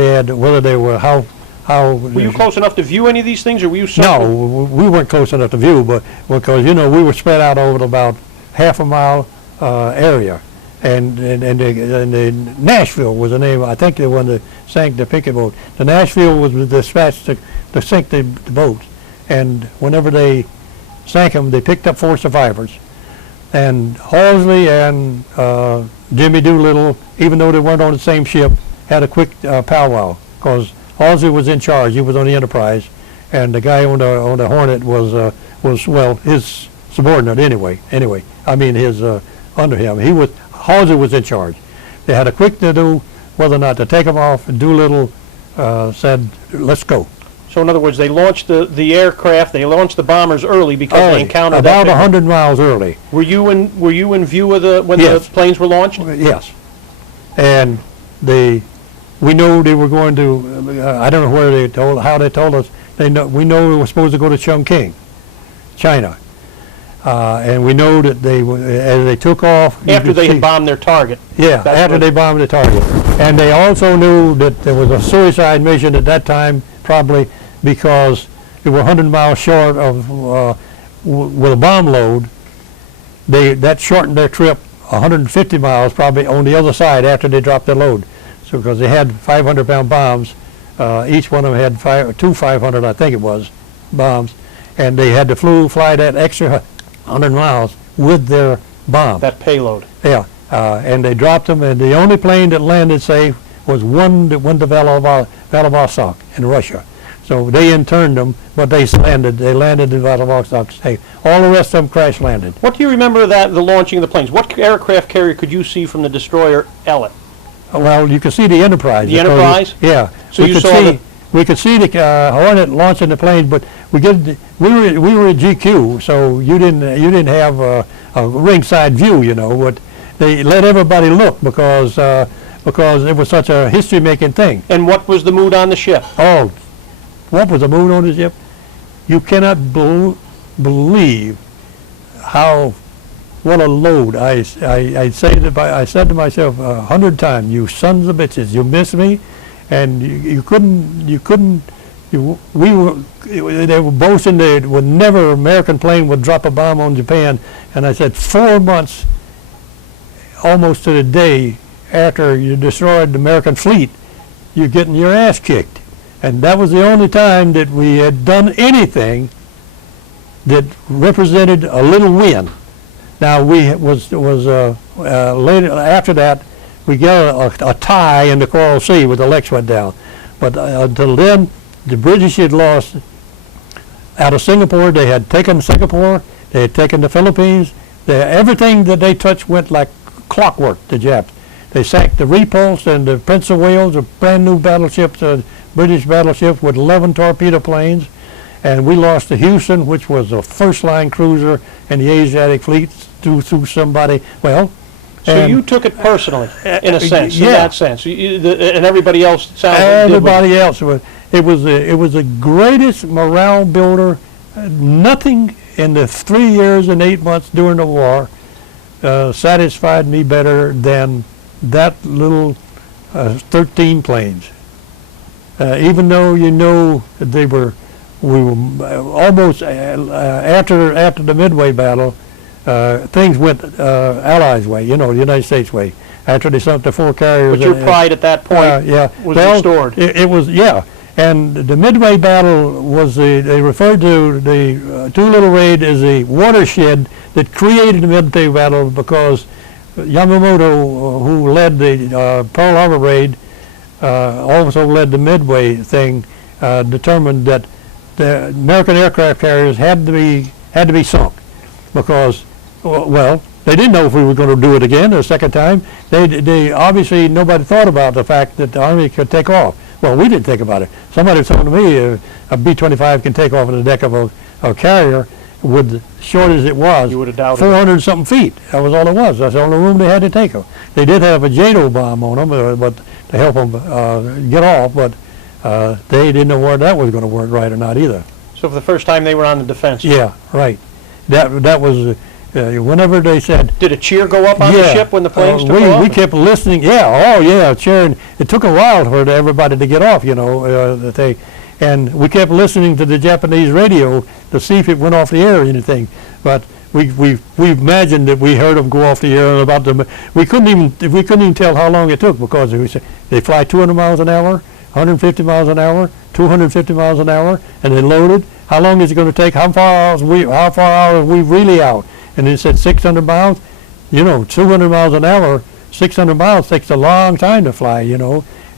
they were how. Were you close enough to view any of these things, or were you? No, we weren't close enough to view, but because we were spread out over about half a mile area, and the Nashville was the name. I think the one that sank the picket boat. The Nashville was dispatched to sink the boats, and whenever they sank them, they picked up 4 survivors, and Halsey and Jimmy Doolittle, even though they weren't on the same ship, had a quick powwow, because Halsey was in charge. He was on the Enterprise, and the guy on the Hornet was his subordinate anyway. I mean his under him. Halsey was in charge. They had a quick to do whether or not to take him off. And Doolittle said, "Let's go." So in other words, they launched the aircraft. They launched the bombers early because they encountered about that. 100 miles early. Were you in view of when Yes. the planes were launched? Yes, and the we know they were going to, I don't know how they told us, we know we were supposed to go to Chongqing, China. And we know that as they took off. After they had bombed their target. Yeah, after they bombed the target. And they also knew that there was a suicide mission at that time, probably because they were 100 miles short of, with a bomb load. That shortened their trip 150 miles, probably on the other side after they dropped their load. So because they had 500-pound bombs, each one of them had two 500, I think it was, bombs, and they had to fly that extra 100 miles with their bomb. That payload. Yeah, and they dropped them, and the only plane that landed safe was one that went to Vladivostok in Russia. So they interned them, but they landed in Vladivostok safe. All the rest of them crash landed. What do you remember of the launching of the planes? What aircraft carrier could you see from the destroyer Ellet? Well, you could see the Enterprise. The Enterprise? Yeah. So you saw we could see the Hornet launching the planes, but we were at GQ, so you didn't have a ringside view, you know. But they let everybody look because it was such a history-making thing. And what was the mood on the ship? Oh, what was the mood on the ship? You cannot believe what a load. I said to myself 100 times, you sons of bitches, you miss me. And they were boasting that American plane would drop a bomb on Japan. And I said, 4 months, almost to the day after you destroyed the American fleet, you're getting your ass kicked. And that was the only time that we had done anything that represented a little win. Now later after that, we got a tie in the Coral Sea with the Lex went down. But until then, the British had lost out of Singapore. They had taken Singapore. They had taken the Philippines. Everything that they touched went like clockwork, the Japs. They sank the Repulse and the Prince of Wales, a brand new battleships, British battleship with 11 torpedo planes. And we lost the Houston, which was a first-line cruiser in the Asiatic fleet through somebody. Well, so you took it personally, in a sense, yeah. In that sense, and everybody else sounded. Everybody else it was the greatest morale builder. Nothing in the 3 years and 8 months during the war satisfied me better than that little 13 planes. Even though we were almost after the Midway battle. Things went Allies' way, the United States way. After they sunk the 4 carriers. But your pride at that point was restored. It was, yeah. And the Midway battle was they referred to the Two Little Raid as a watershed that created the Midway battle because Yamamoto, who led the Pearl Harbor raid, also led the Midway thing, determined that the American aircraft carriers had to be sunk because. Well, they didn't know if we were going to do it again a second time. They obviously nobody thought about the fact that the Army could take off. Well, we didn't think about it. Somebody told me a B-25 can take off on the deck of a carrier with short as it was. You would have doubted 400 something feet. That was all it was. That's the only room they had to take them. They did have a JATO bomb on them, but to help them get off. But they didn't know whether that was going to work right or not either. So for the first time, they were on the defense. Yeah, right. That was. Whenever they said... Did a cheer go up on the ship when the planes took off? We kept listening. Yeah, cheering. It took a while for everybody to get off, and we kept listening to the Japanese radio to see if it went off the air or anything. But we imagined that we heard them go off the air about them. We couldn't even tell how long it took because they fly 200 miles an hour, 150 miles an hour, 250 miles an hour, and then loaded. How long is it going to take? How far are we really out? And they said 600 miles, 200 miles an hour, 600 miles takes a long time to fly,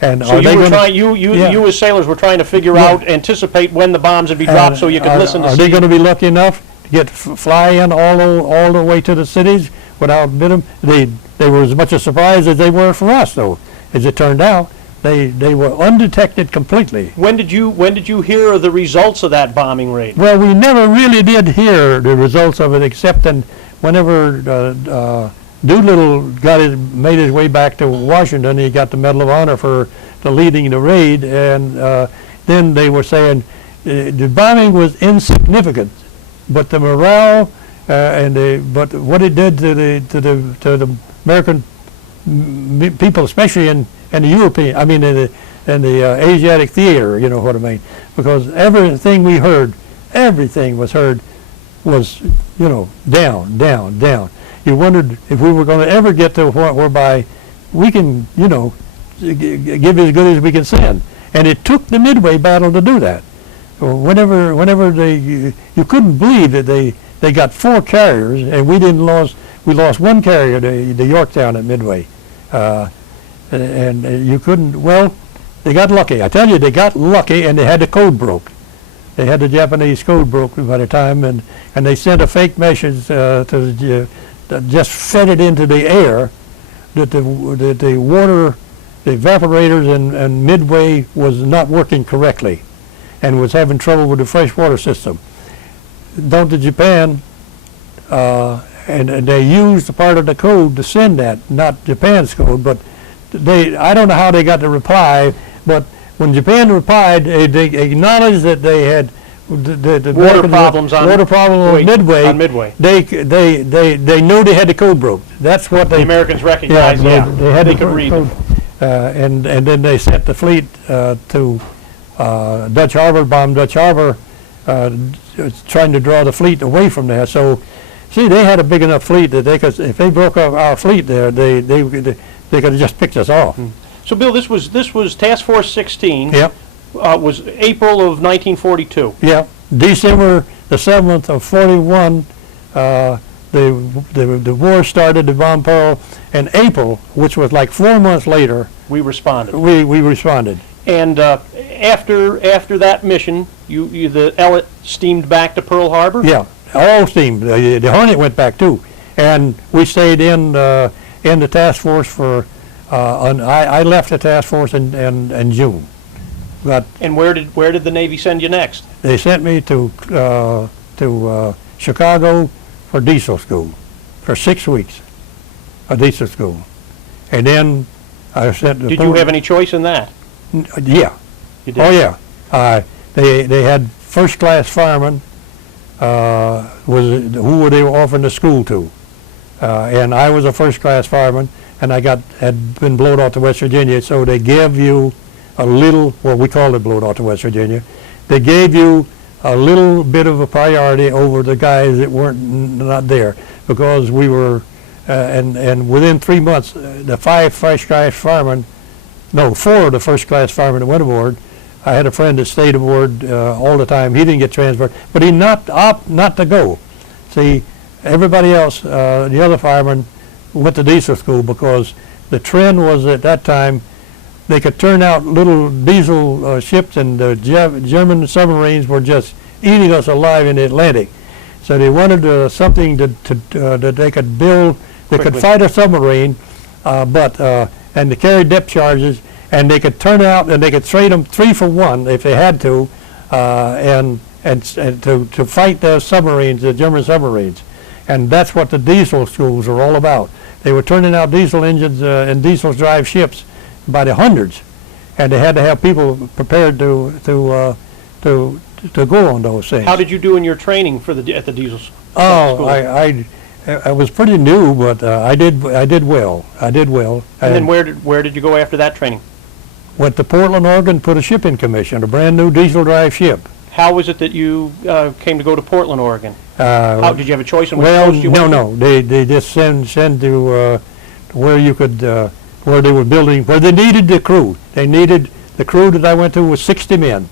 And so you as sailors were trying to figure out, anticipate when the bombs would be dropped so you could listen to see. Are they going to be lucky enough to fly in all the way to the cities without them? They were as much a surprise as they were for us, though. As it turned out, they were undetected completely. When did you hear of the results of that bombing raid? Well, we never really did hear the results of it, except whenever Doolittle made his way back to Washington. He got the Medal of Honor for leading the raid, and then they were saying the bombing was insignificant, but the morale but what it did to the American people, especially in the European, I mean in the Asiatic theater, you know what I mean, because everything we heard, everything was heard was, you know, down, down, down. You wondered if we were going to ever get to a point whereby we can, you know, give as good as we can send. And it took the Midway battle to do that. Whenever you couldn't believe that they got 4 carriers, and we lost 1 carrier, the Yorktown at Midway. And you couldn't, well, they got lucky. I tell you, they got lucky, and they had the code broke. They had the Japanese code broke by the time, and they sent a fake message that just fed it into the air that the water, the evaporators in Midway was not working correctly and was having trouble with the freshwater system. Down to Japan, and they used a part of the code to send that, not Japan's code, but I don't know how they got the reply, but when Japan replied, they acknowledged that they had the Water problems on Midway. They knew they had the code broke. That's what The Americans recognized, they could read code. And then they sent the fleet to Dutch Harbor, bombed Dutch Harbor, trying to draw the fleet away from there. So, see, they had a big enough fleet that they could, if they broke up our fleet there, they could have just picked us off. So, Bill, this was Task Force 16. Yep. Was April of 1942. Yeah, December the 7th of 41, the war started, the bomb Pearl, and April, which was like 4 months later, we responded. We responded. And after that mission, the Ellet steamed back to Pearl Harbor? Yeah, all steamed. The Hornet went back too, and we stayed in the task force for. I left the task force in June. But and where did the Navy send you next? They sent me to Chicago for diesel school for 6 weeks, a diesel school, and then I sent. Did you have any choice in that? Yeah. You did? Oh yeah. They had first class firemen. Who they were offering the school to, and I was a first class fireman, and had been blown off to West Virginia. So they gave you a little, well, we called it blown off to West Virginia. They gave you a little bit of a priority over the guys that weren't not there, because we were, and within 3 months, the 5 first class firemen, no, 4 of the first class firemen that went aboard. I had a friend that stayed aboard all the time. He didn't get transferred, but he not to go. See, everybody else, the other firemen, went to diesel school because the trend was at that time they could turn out little diesel ships, and the German submarines were just eating us alive in the Atlantic. So they wanted something that they could build. They could fight a submarine, and to carry depth charges, and they could turn out and they could trade them 3 for 1 if they had to, and to fight the submarines, the German submarines. And that's what the diesel schools are all about. They were turning out diesel engines and diesel drive ships by the hundreds, and they had to have people prepared to go on those things. How did you do in your training at the diesel school? Oh, I was pretty new, but I did well. I did well. And then where did you go after that training? Went to Portland, Oregon, put a ship in commission, a brand new diesel drive ship. How was it that you came to go to Portland, Oregon? How did you have a choice in which coast you went? No. They just send to where you could where they were building, where they needed the crew. They needed the crew that I went to was 60 men.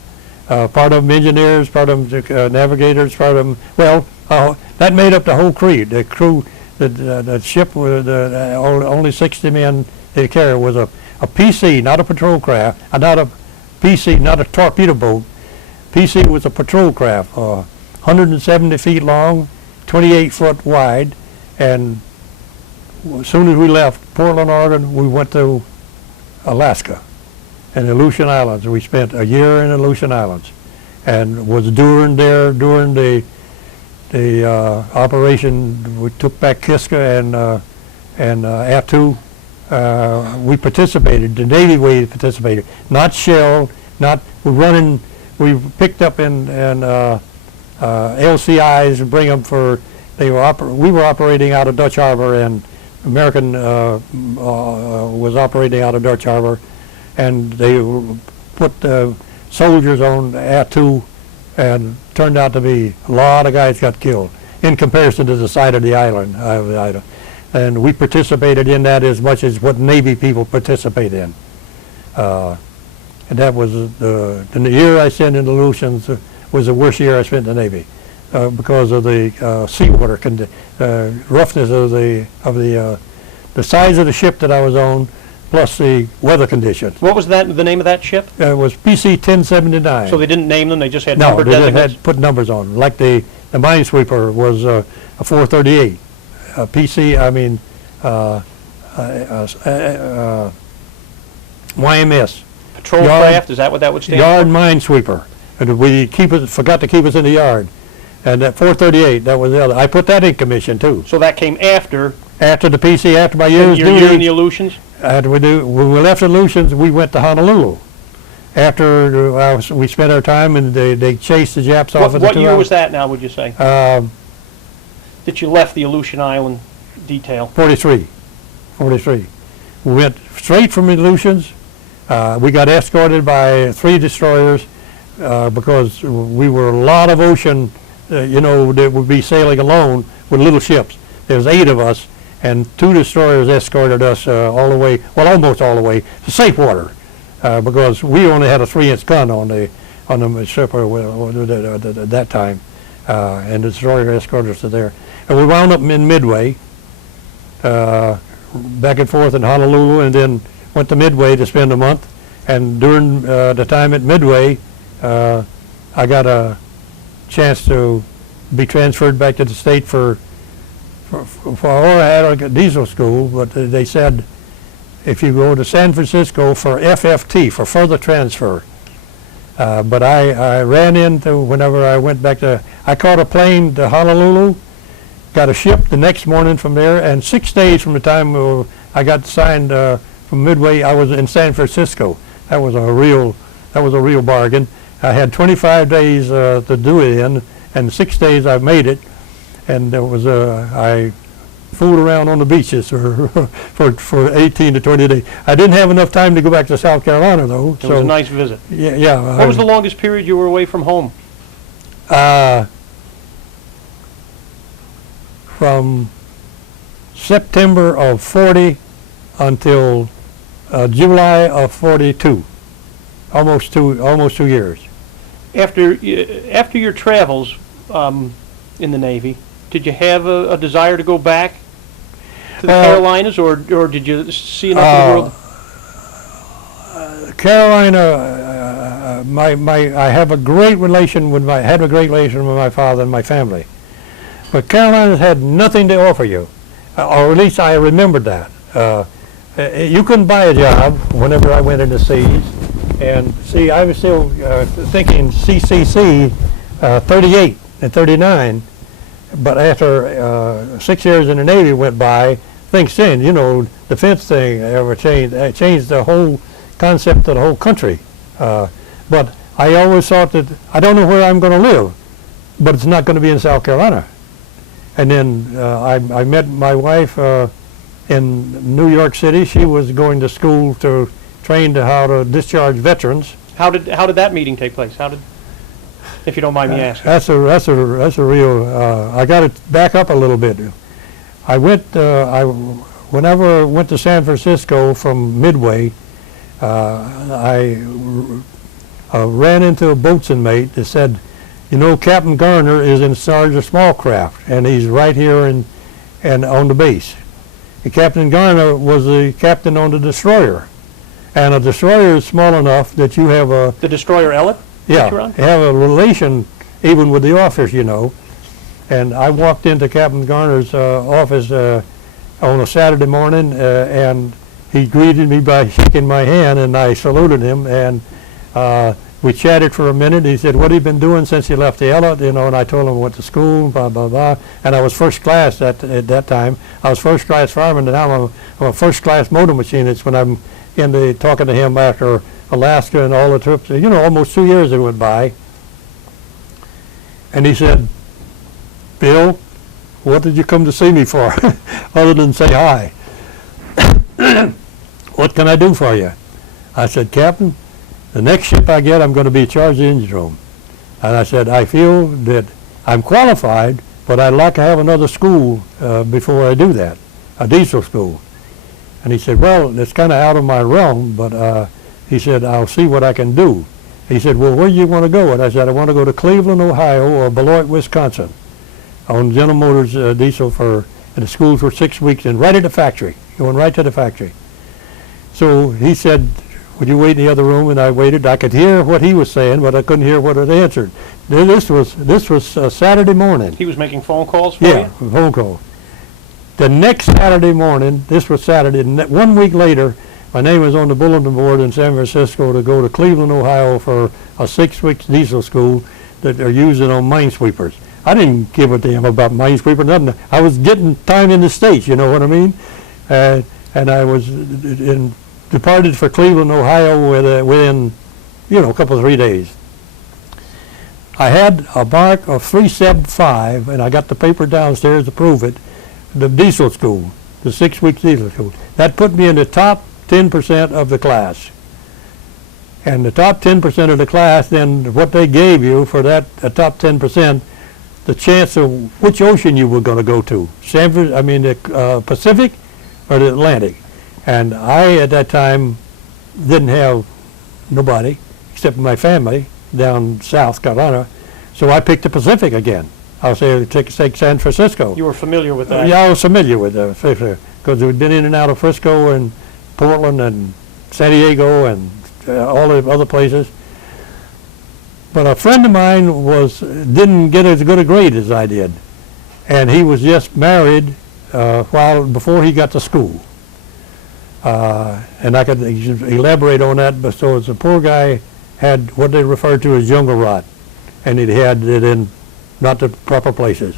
Part of them engineers, part of them navigators, part of them. That made up the whole crew. The crew, the ship with only 60 men they carried was a PC, not a patrol craft, not a PC, not a torpedo boat. PC was a patrol craft, 170 feet long, 28 foot wide, and as soon as we left Portland, Oregon, we went to Alaska and the Aleutian Islands. We spent a year in the Aleutian Islands, and was during the operation. We took back Kiska and Attu, we participated, the Navy we participated, not shelled, not, we picked up in LCIs and bring them for, we were operating out of Dutch Harbor, and American was operating out of Dutch Harbor, and they put soldiers on A2, and turned out to be a lot of guys got killed in comparison to the side of the island. And we participated in that as much as what Navy people participate in. And that was the year I spent in the Aleutians was the worst year I spent in the Navy because of the seawater roughness of the size of the ship that I was on, plus the weather conditions. What was the name of that ship? It was PC 1079. So they didn't name them; they just had no, number they designations? had put numbers on them. Like the minesweeper was a 438. PC, I mean, YMS. Patrol craft, is that what that would stand Yard for? minesweeper. And we forgot to keep us in the yard. And that 438, that was the other. I put that in commission too. So that came after After the PC, after my year's your year in the duty, Aleutians? when we left the Aleutians, we went to Honolulu. After we spent our time, and they chased the Japs off of the What 2 year hours. was that now, would you say, that you left the Aleutian Island detail? 43. We went straight from the Aleutians. We got escorted by 3 destroyers because we were a lot of ocean, that would be sailing alone with little ships. There was 8 of us, and 2 destroyers escorted us all the way, well, almost all the way to safe water, because we only had a 3-inch gun on the ship at that time, and the destroyer escorted us to there. And we wound up in Midway, back and forth in Honolulu, and then went to Midway to spend a month. And during the time at Midway, I got a chance to be transferred back to the state for I had a diesel school, but they said if you go to San Francisco for FFT, for further transfer. But I ran into, whenever I went back I caught a plane to Honolulu, got a ship the next morning from there, and 6 days from the time I got signed from Midway, I was in San Francisco. That was a real bargain. I had 25 days to do it in, and 6 days I made it, and there was I fooled around on the beaches for 18 to 20 days. I didn't have enough time to go back to South Carolina though. It was a nice visit. Yeah. What was the longest period you were away from home? From September of 40 until July of 42, almost two years. After your travels in the Navy, did you have a desire to go back to the Carolinas, or did you see enough of the world? Carolina, I have a great relation with had a great relation with my father and my family. But Carolinas had nothing to offer you, or at least I remembered that. You couldn't buy a job whenever I went into seas. And see, I was still thinking CCC 38 and 39, but after 6 years in the Navy went by, things changed. Defense thing ever changed. It changed the whole concept of the whole country. But I always thought that I don't know where I'm going to live, but it's not going to be in South Carolina. And then I met my wife in New York City. She was going to school to train to how to discharge veterans. How did that meeting take place? If you don't mind me asking? That's a real. I got to back up a little bit. I went. Whenever I went to San Francisco from Midway, I ran into a boatswain mate that said, Captain Garner is in charge of small craft, and he's right here and on the base. And Captain Garner was the captain on the destroyer, and a destroyer is small enough that you have the destroyer Ellet. Yeah, have a relation even with the officers, And I walked into Captain Garner's office on a Saturday morning, and he greeted me by shaking my hand, and I saluted him, and we chatted for a minute. He said, what have you been doing since you left the Ella? You know, and I told him I went to school, blah, blah, blah. And I was first class at that time. I was first class fireman, and now I'm a first class motor machinist when I'm talking to him after Alaska and all the trips. You know, almost 2 years it went by. And he said, Bill, what did you come to see me for other than say hi? What can I do for you? I said, Captain, the next ship I get, I'm going to be charged the engine room. And I said, I feel that I'm qualified, but I'd like to have another school before I do that, a diesel school. And he said, well, it's kind of out of my realm, but he said, I'll see what I can do. He said, well, where do you want to go? And I said, I want to go to Cleveland, Ohio, or Beloit, Wisconsin, on General Motors diesel and the schools for 6 weeks, and right at the factory, going right to the factory. So he said, would you wait in the other room? And I waited. I could hear what he was saying, but I couldn't hear what it answered. This was Saturday morning. He was making phone calls for you? Yeah, phone call. The next Saturday morning, this was Saturday, 1 week later, my name was on the bulletin board in San Francisco to go to Cleveland, Ohio for a 6 week diesel school that they're using on minesweepers. I didn't give a damn about minesweeper, nothing. I was getting time in the States, you know what I mean? And I was departed for Cleveland, Ohio within, you know, a couple of 3 days. I had a mark of 375, and I got the paper downstairs to prove it, the diesel school, the 6 week diesel school. That put me in the top 10% of the class. And the top 10% of the class, then what they gave you for that top 10%, the chance of which ocean you were going to go to, the Pacific or the Atlantic. And I, at that time, didn't have nobody except my family down South Carolina, so I picked the Pacific again. I'll say take San Francisco. You were familiar with that? Yeah, I was familiar with that, because we'd been in and out of Frisco and Portland and San Diego and all the other places. But a friend of mine didn't get as good a grade as I did, and he was just married before he got to school. And I could elaborate on that, but so as a poor guy had what they refer to as jungle rot, and he had it in not the proper places.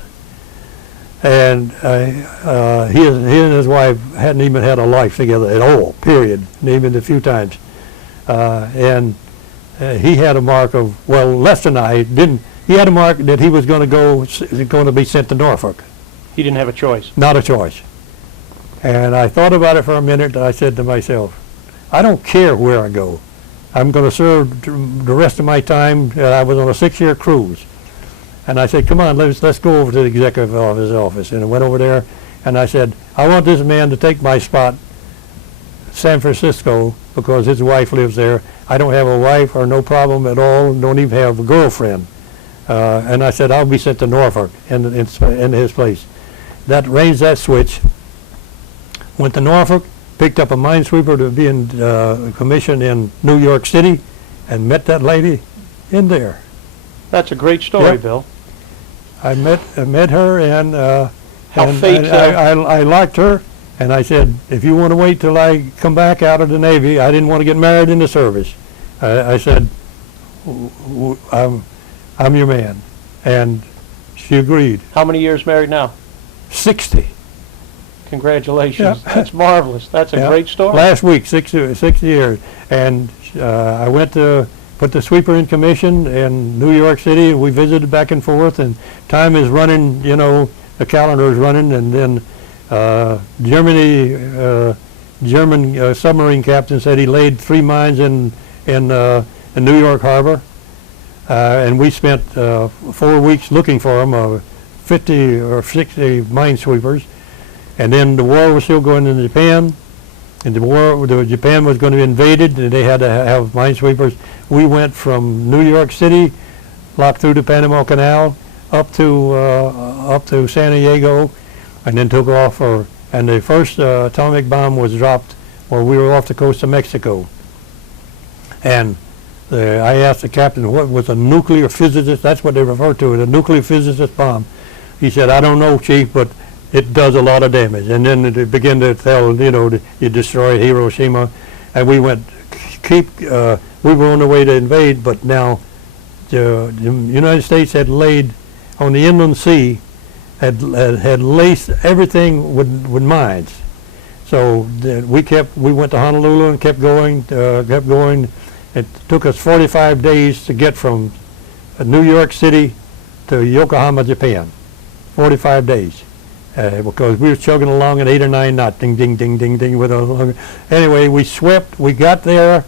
And he and his wife hadn't even had a life together at all, period, even a few times. And he had a mark of, well, less than I didn't. He had a mark that he was going to be sent to Norfolk. He didn't have a choice. Not a choice. And I thought about it for a minute, and I said to myself, I don't care where I go. I'm going to serve the rest of my time. I was on a 6-year cruise. And I said, come on, let's go over to the executive office. And I went over there, and I said, I want this man to take my spot, San Francisco, because his wife lives there. I don't have a wife or no problem at all, don't even have a girlfriend. And I said, I'll be sent to Norfolk in his place. That raised that switch. Went to Norfolk, picked up a minesweeper to be in commission in New York City, and met that lady in there. That's a great story, Yep. Bill. I met her, and fate, I liked her, and I said, if you want to wait till I come back out of the Navy, I didn't want to get married in the service. I said, I'm your man, and she agreed. How many years married now? 60. Congratulations. Yeah. That's marvelous. That's a Yeah. great story. Last week, 60 years, and I went to put the sweeper in commission in New York City. We visited back and forth, and time is running, you know, the calendar is running, and then German submarine captain said he laid 3 mines in New York Harbor, and we spent 4 weeks looking for them, 50 or 60 minesweepers. And then the war was still going in Japan, and Japan was going to be invaded, and they had to have minesweepers. We went from New York City, locked through the Panama Canal, up to San Diego, and then took off and the first atomic bomb was dropped while we were off the coast of Mexico. And I asked the captain what was a nuclear physicist. That's what they refer to it, a nuclear physicist bomb. He said, I don't know, Chief, but it does a lot of damage. And then they began to tell, you know, you destroyed Hiroshima, and we went we were on the way to invade, but now the United States had laid on the inland sea, had laced everything with mines. So we went to Honolulu and kept going. It took us 45 days to get from New York City to Yokohama, Japan. 45 days. Because we were chugging along at 8 or 9 knots, ding, ding, ding, ding, ding. Anyway, we got there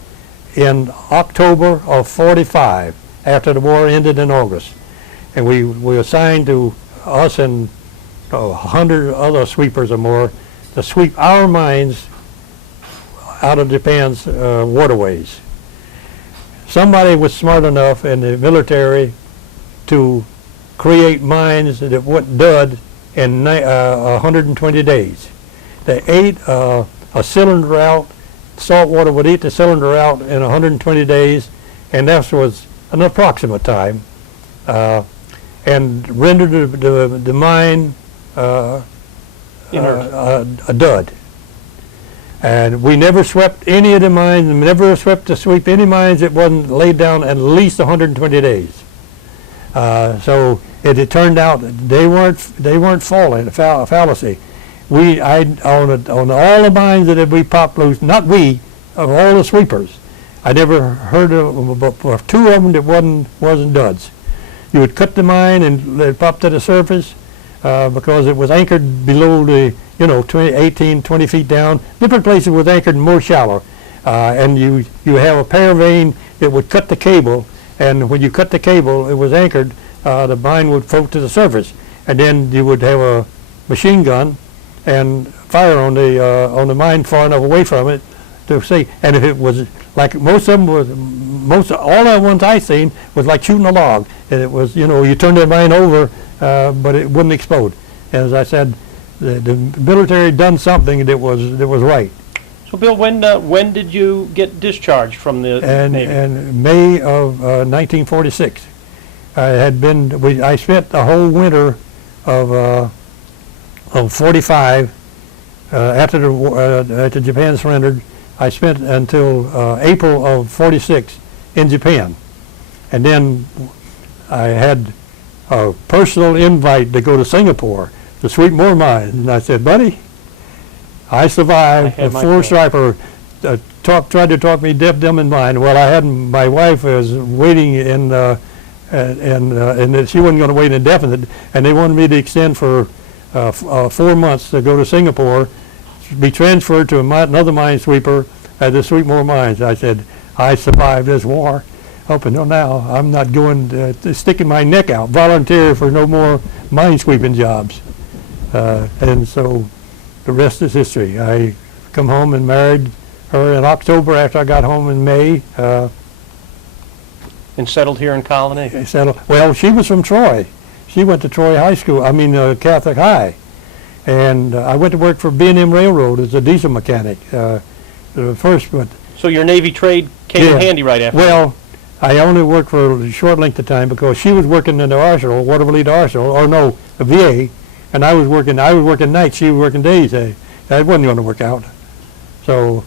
in October of 45, after the war ended in August. And we assigned to us and 100 other sweepers or more to sweep our mines out of Japan's waterways. Somebody was smart enough in the military to create mines that went dud in 120 days. They ate a cylinder out. Salt water would eat the cylinder out in 120 days, and that was an approximate time, and rendered the mine a dud. And we never swept any of the mines, never swept to sweep any mines that wasn't laid down at least 120 days. So it turned out they weren't falling, a fallacy. On all the mines that we popped loose, not we, of all the sweepers, I never heard of but 2 of them that wasn't duds. You would cut the mine and it popped to the surface because it was anchored below the 18, 20 feet down. Different places was anchored more shallow, and you have a paravane that would cut the cable. And when you cut the cable, it was anchored, the mine would float to the surface. And then you would have a machine gun and fire on the mine far enough away from it to see. And if it was like all the ones I seen was like shooting a log. And it was, you turn the mine over, but it wouldn't explode. As I said, the military done something that was right. So, Bill, when did you get discharged from the Navy? In May of 1946. I spent the whole winter of 45 after Japan surrendered. I spent until April of 46 in Japan, and then I had a personal invite to go to Singapore to sweep more mines, and I said, buddy, I survived. A 4-striper tried to talk me deaf, dumb, and blind. Well, I had my wife was waiting and she wasn't going to wait indefinite, and they wanted me to extend for 4 months to go to Singapore, be transferred to another mine sweeper to sweep more mines. I said, I survived this war up until now. I'm not going sticking my neck out, volunteer for no more mine sweeping jobs. And so the rest is history. I come home and married her in October after I got home in May. And settled here in Colonie? Well, she was from Troy. She went to Troy High School, Catholic High. And I went to work for B&M Railroad as a diesel mechanic first. But so your Navy trade came in handy right after? Well, I only worked for a short length of time because she was working in the arsenal, Waterville Arsenal, or no, the VA. And I was working nights, she was working days. That wasn't going to work out. So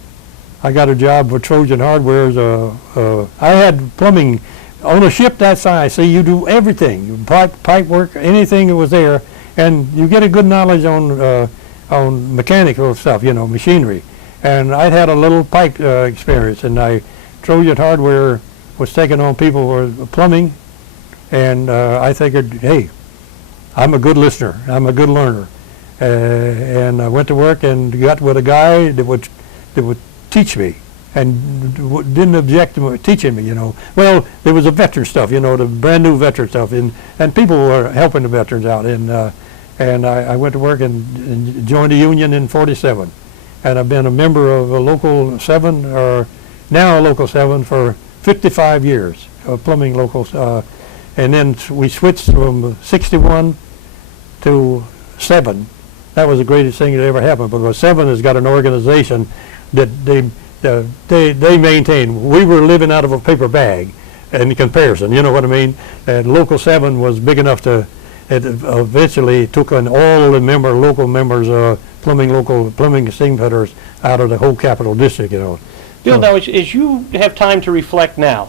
I got a job with Trojan Hardware. I had plumbing on a ship that size. So you do everything, pipe work, anything that was there, and you get a good knowledge on mechanical stuff, machinery. And I had a little pipe experience, and Trojan Hardware was taking on people for plumbing, and I figured, hey, I'm a good listener. I'm a good learner, and I went to work and got with a guy that would teach me, and didn't object to teaching me. Well, there was the veteran stuff, the brand new veteran stuff, and people were helping the veterans out, and I went to work and joined the union in '47, and I've been a member of a local 7, or now a local 7 for 55 years, plumbing locals. And then we switched from 61 to 7. That was the greatest thing that ever happened, because 7 has got an organization that they maintain. We were living out of a paper bag in comparison, you know what I mean? And Local 7 was big enough to, it eventually took on all the local members, plumbing steam fitters out of the whole capital district, Bill, So- now, as you have time to reflect now,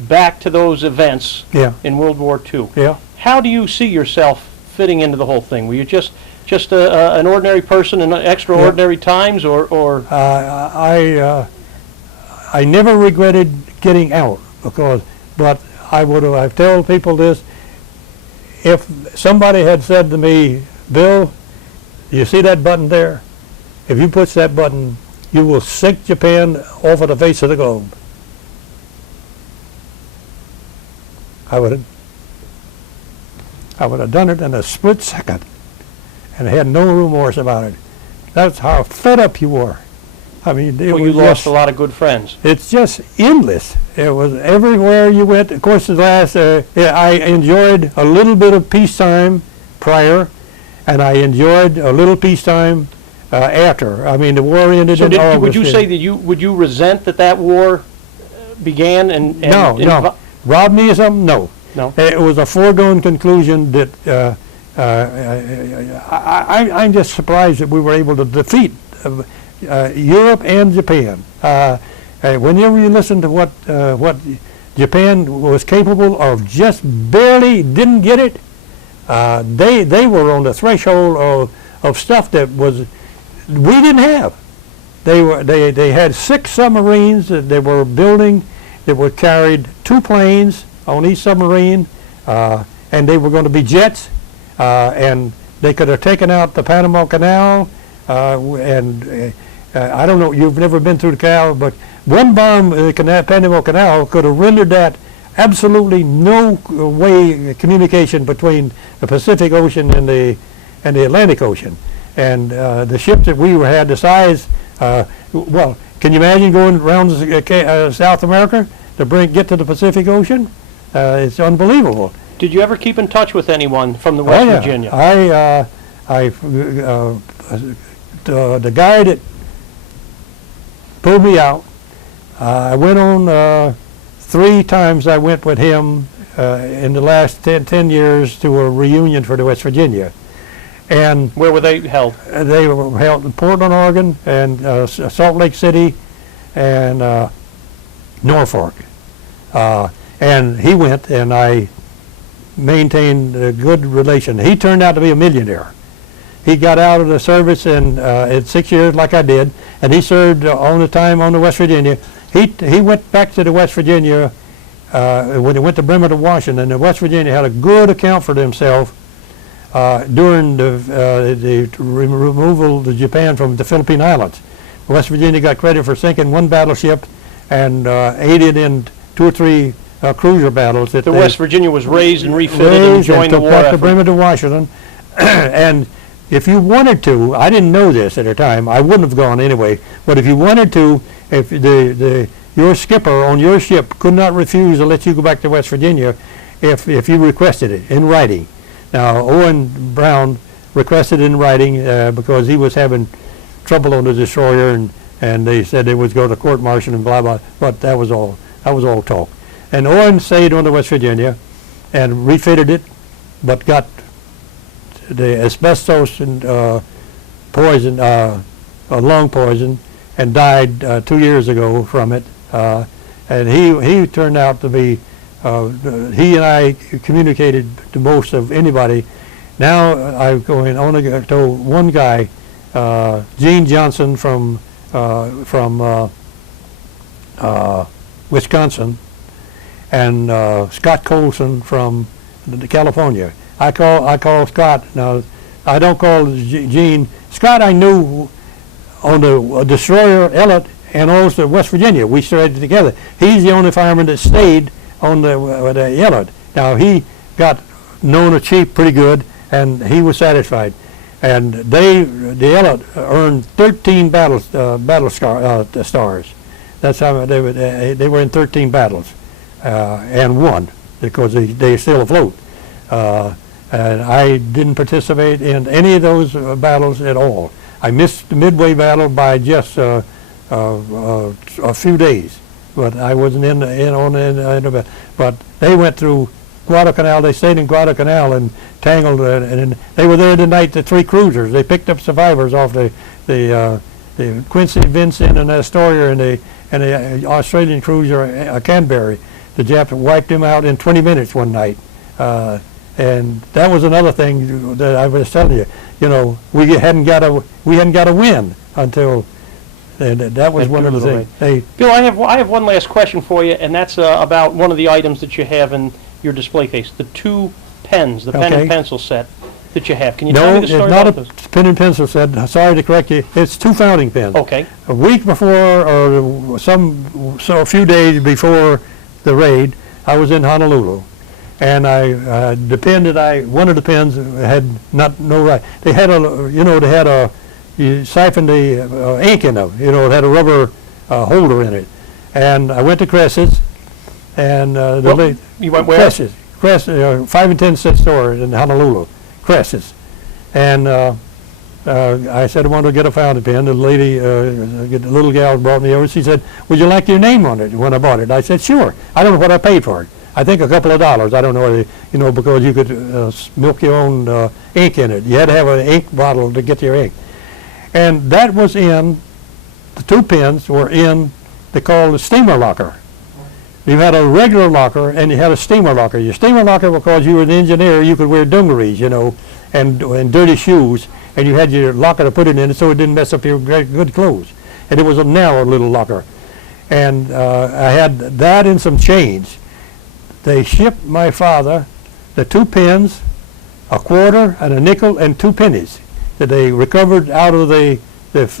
back to those events Yeah, in World War II, yeah. how do you see yourself fitting into the whole thing? Were you just an ordinary person in extraordinary times, or I never regretted getting out but I've told people this, if somebody had said to me, Bill, you see that button there? If you push that button, you will sink Japan off of the face of the globe. I would have done it in a split second and had no remorse about it. That's how fed up you were. I mean, it well, was you lost just, a lot of good friends? it's just endless. It was everywhere you went. Of course, I enjoyed a little bit of peacetime prior, and I enjoyed a little peacetime after. I mean, the war ended So in August. would you say that would you resent that war began and No. Robbed me of something? No. No. It was a foregone conclusion that I'm just surprised that we were able to defeat Europe and Japan. Whenever you listen to what Japan was capable of, just barely didn't get it. They were on the threshold of stuff that we didn't have. They had 6 submarines that they were building that were carried 2 planes on each submarine, and they were going to be jets, and they could have taken out the Panama Canal, and I don't know, you've never been through the canal, but one bomb in the Panama Canal could have rendered that absolutely no way communication between the Pacific Ocean and the Atlantic Ocean. And the ships that we had, the size, well, can you imagine going around South America to get to the Pacific Ocean? It's unbelievable. Did you ever keep in touch with anyone from the West Virginia? The guy that pulled me out, I went on 3 times. I went with him in the last 10 years to a reunion for the West Virginia. And Where were they held? they were held in Portland, Oregon, and Salt Lake City, and Norfolk. And he went, and I maintained a good relation. He turned out to be a millionaire. He got out of the service in 6 years, like I did, and he served on the time on the West Virginia. He went back to the West Virginia when he went to Bremerton, Washington. And the West Virginia had a good account for themselves during the removal of Japan from the Philippine Islands. West Virginia got credit for sinking 1 battleship and aided in 2 or 3 cruiser battles. The West Virginia was raised and refitted and joined the war back to effort. Bremerton, Washington. And if you wanted to, I didn't know this at the time, I wouldn't have gone anyway, but if you wanted to, if your skipper on your ship could not refuse to let you go back to West Virginia if you requested it in writing. Now, Owen Brown requested it in writing because he was having trouble on the destroyer, and they said they would go to court-martial and blah, blah, but that was all talk. And Owen stayed on the West Virginia and refitted it, but got the asbestos and poison, lung poison, and died 2 years ago from it. And he turned out to be, he and I communicated the most of anybody. Now I'm going only to one guy, Gene Johnson from Wisconsin, and Scott Colson from California. I call Scott. Now, I don't call Gene. Scott I knew on the destroyer Elliott and also West Virginia. We started together. He's the only fireman that stayed on the Elliott. Now, he got known a chief pretty good, and he was satisfied. And the Elliott earned 13 battle stars. That's how they were in 13 battles and won because they still afloat. And I didn't participate in any of those battles at all. I missed the Midway battle by just a few days, but I wasn't in the but they went through Guadalcanal. They stayed in Guadalcanal and tangled, and they were there the night the 3 cruisers. They picked up survivors off the the Quincy, Vincent, and Astoria, and the Australian cruiser Canberra. The Japs wiped him out in 20 minutes one night. And that was another thing that I was telling you. You know, we hadn't got a win until, and that was one of the things. Bill, I have one last question for you, and that's about one of the items that you have in your display case, the two pens, the pen and pencil set that you have. Can you tell me the story about those? No, it's not a pen and pencil set. Sorry to correct you. It's two fountain pens. Okay. A week before, or a few days before the raid, I was in Honolulu. And one of the pens had no right. They had you siphoned the ink in them. You know, it had a rubber holder in it. And I went to Cress's, and you went where? Cress's, 5 and 10 cent store in Honolulu, Cress's. And I said I wanted to get a fountain pen. The lady, the little gal brought me over. She said, "Would you like your name on it when I bought it?" I said, "Sure." I don't know what I paid for it. I think a couple of dollars. I don't know, because you could milk your own ink in it. You had to have an ink bottle to get your ink. And that was the two pens were in, they call the steamer locker. You had a regular locker and you had a steamer locker. Your steamer locker, because you were an engineer, you could wear dungarees, and dirty shoes, and you had your locker to put it in so it didn't mess up your good clothes. And it was a narrow little locker. And I had that and some change. They shipped my father the two pens, a quarter and a nickel and 2 pennies that they recovered out of the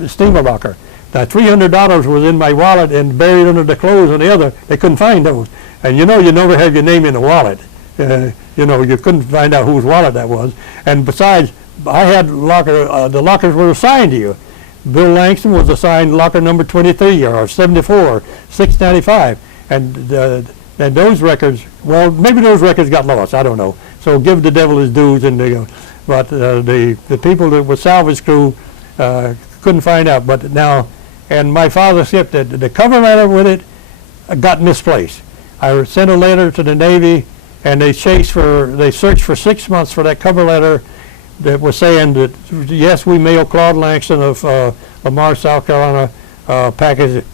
steamer locker. Now $300 was in my wallet and buried under the clothes on the other. They couldn't find those. And you never have your name in the wallet. You couldn't find out whose wallet that was. And besides, I had the lockers were assigned to you. Bill Langston was assigned locker number 23 or 74, 695. And those records, well, maybe those records got lost. I don't know. So give the devil his dues. But the people that were salvage crew couldn't find out. But now, and my father shipped it. The cover letter with it got misplaced. I sent a letter to the Navy, and they searched for 6 months for that cover letter that was saying that yes, we mailed Claude Langston of Lamar, South Carolina, package.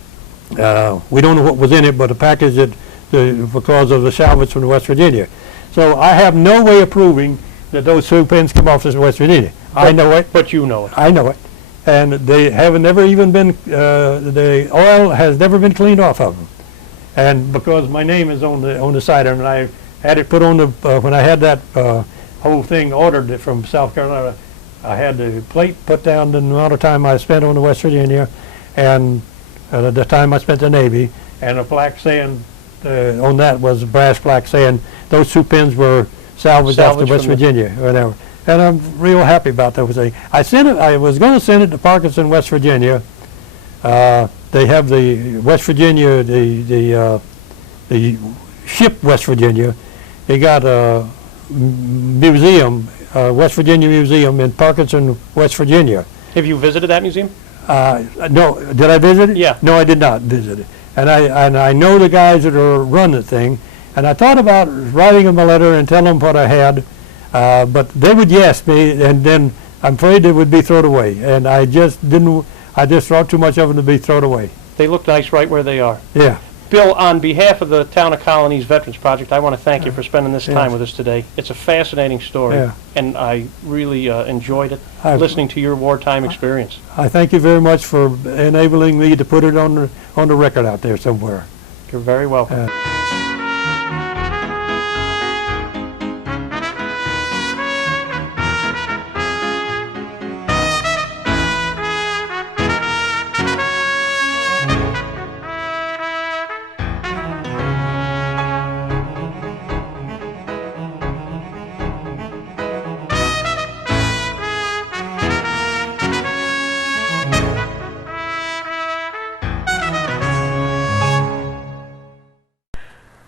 We don't know what was in it, but a package that. Because of the salvage from West Virginia. So I have no way of proving that those two pens come off as West Virginia. I know it. But you know it. I know it. And they have never even been, the oil has never been cleaned off of them. And because my name is on the side, and I had it put on when I had that whole thing ordered from South Carolina, I had the plate put down the amount of time I spent on the West Virginia, and the time I spent in the Navy, and a plaque saying, on that was a brass plaque saying those two pens were salvaged off to West Virginia, whatever. And I'm real happy about that thing. I was going to send it to Parkinson, West Virginia. They have the West Virginia, the ship West Virginia. They got a museum, West Virginia Museum in Parkinson, West Virginia. Have you visited that museum? No. Did I visit it? Yeah. No, I did not visit it. And I know the guys that run the thing, and I thought about writing them a letter and telling them what I had, but they would yes me, and then I'm afraid they would be thrown away. And I just thought too much of them to be thrown away. They look nice right where they are. Yeah. Bill, on behalf of the Town of Colony's Veterans Project, I want to thank you for spending this time with us today. It's a fascinating story, and I really enjoyed it, listening to your wartime experience. I thank you very much for enabling me to put it on the record out there somewhere. You're very welcome.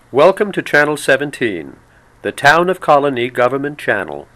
Welcome to Channel 17, the Town of Colonie Government Channel.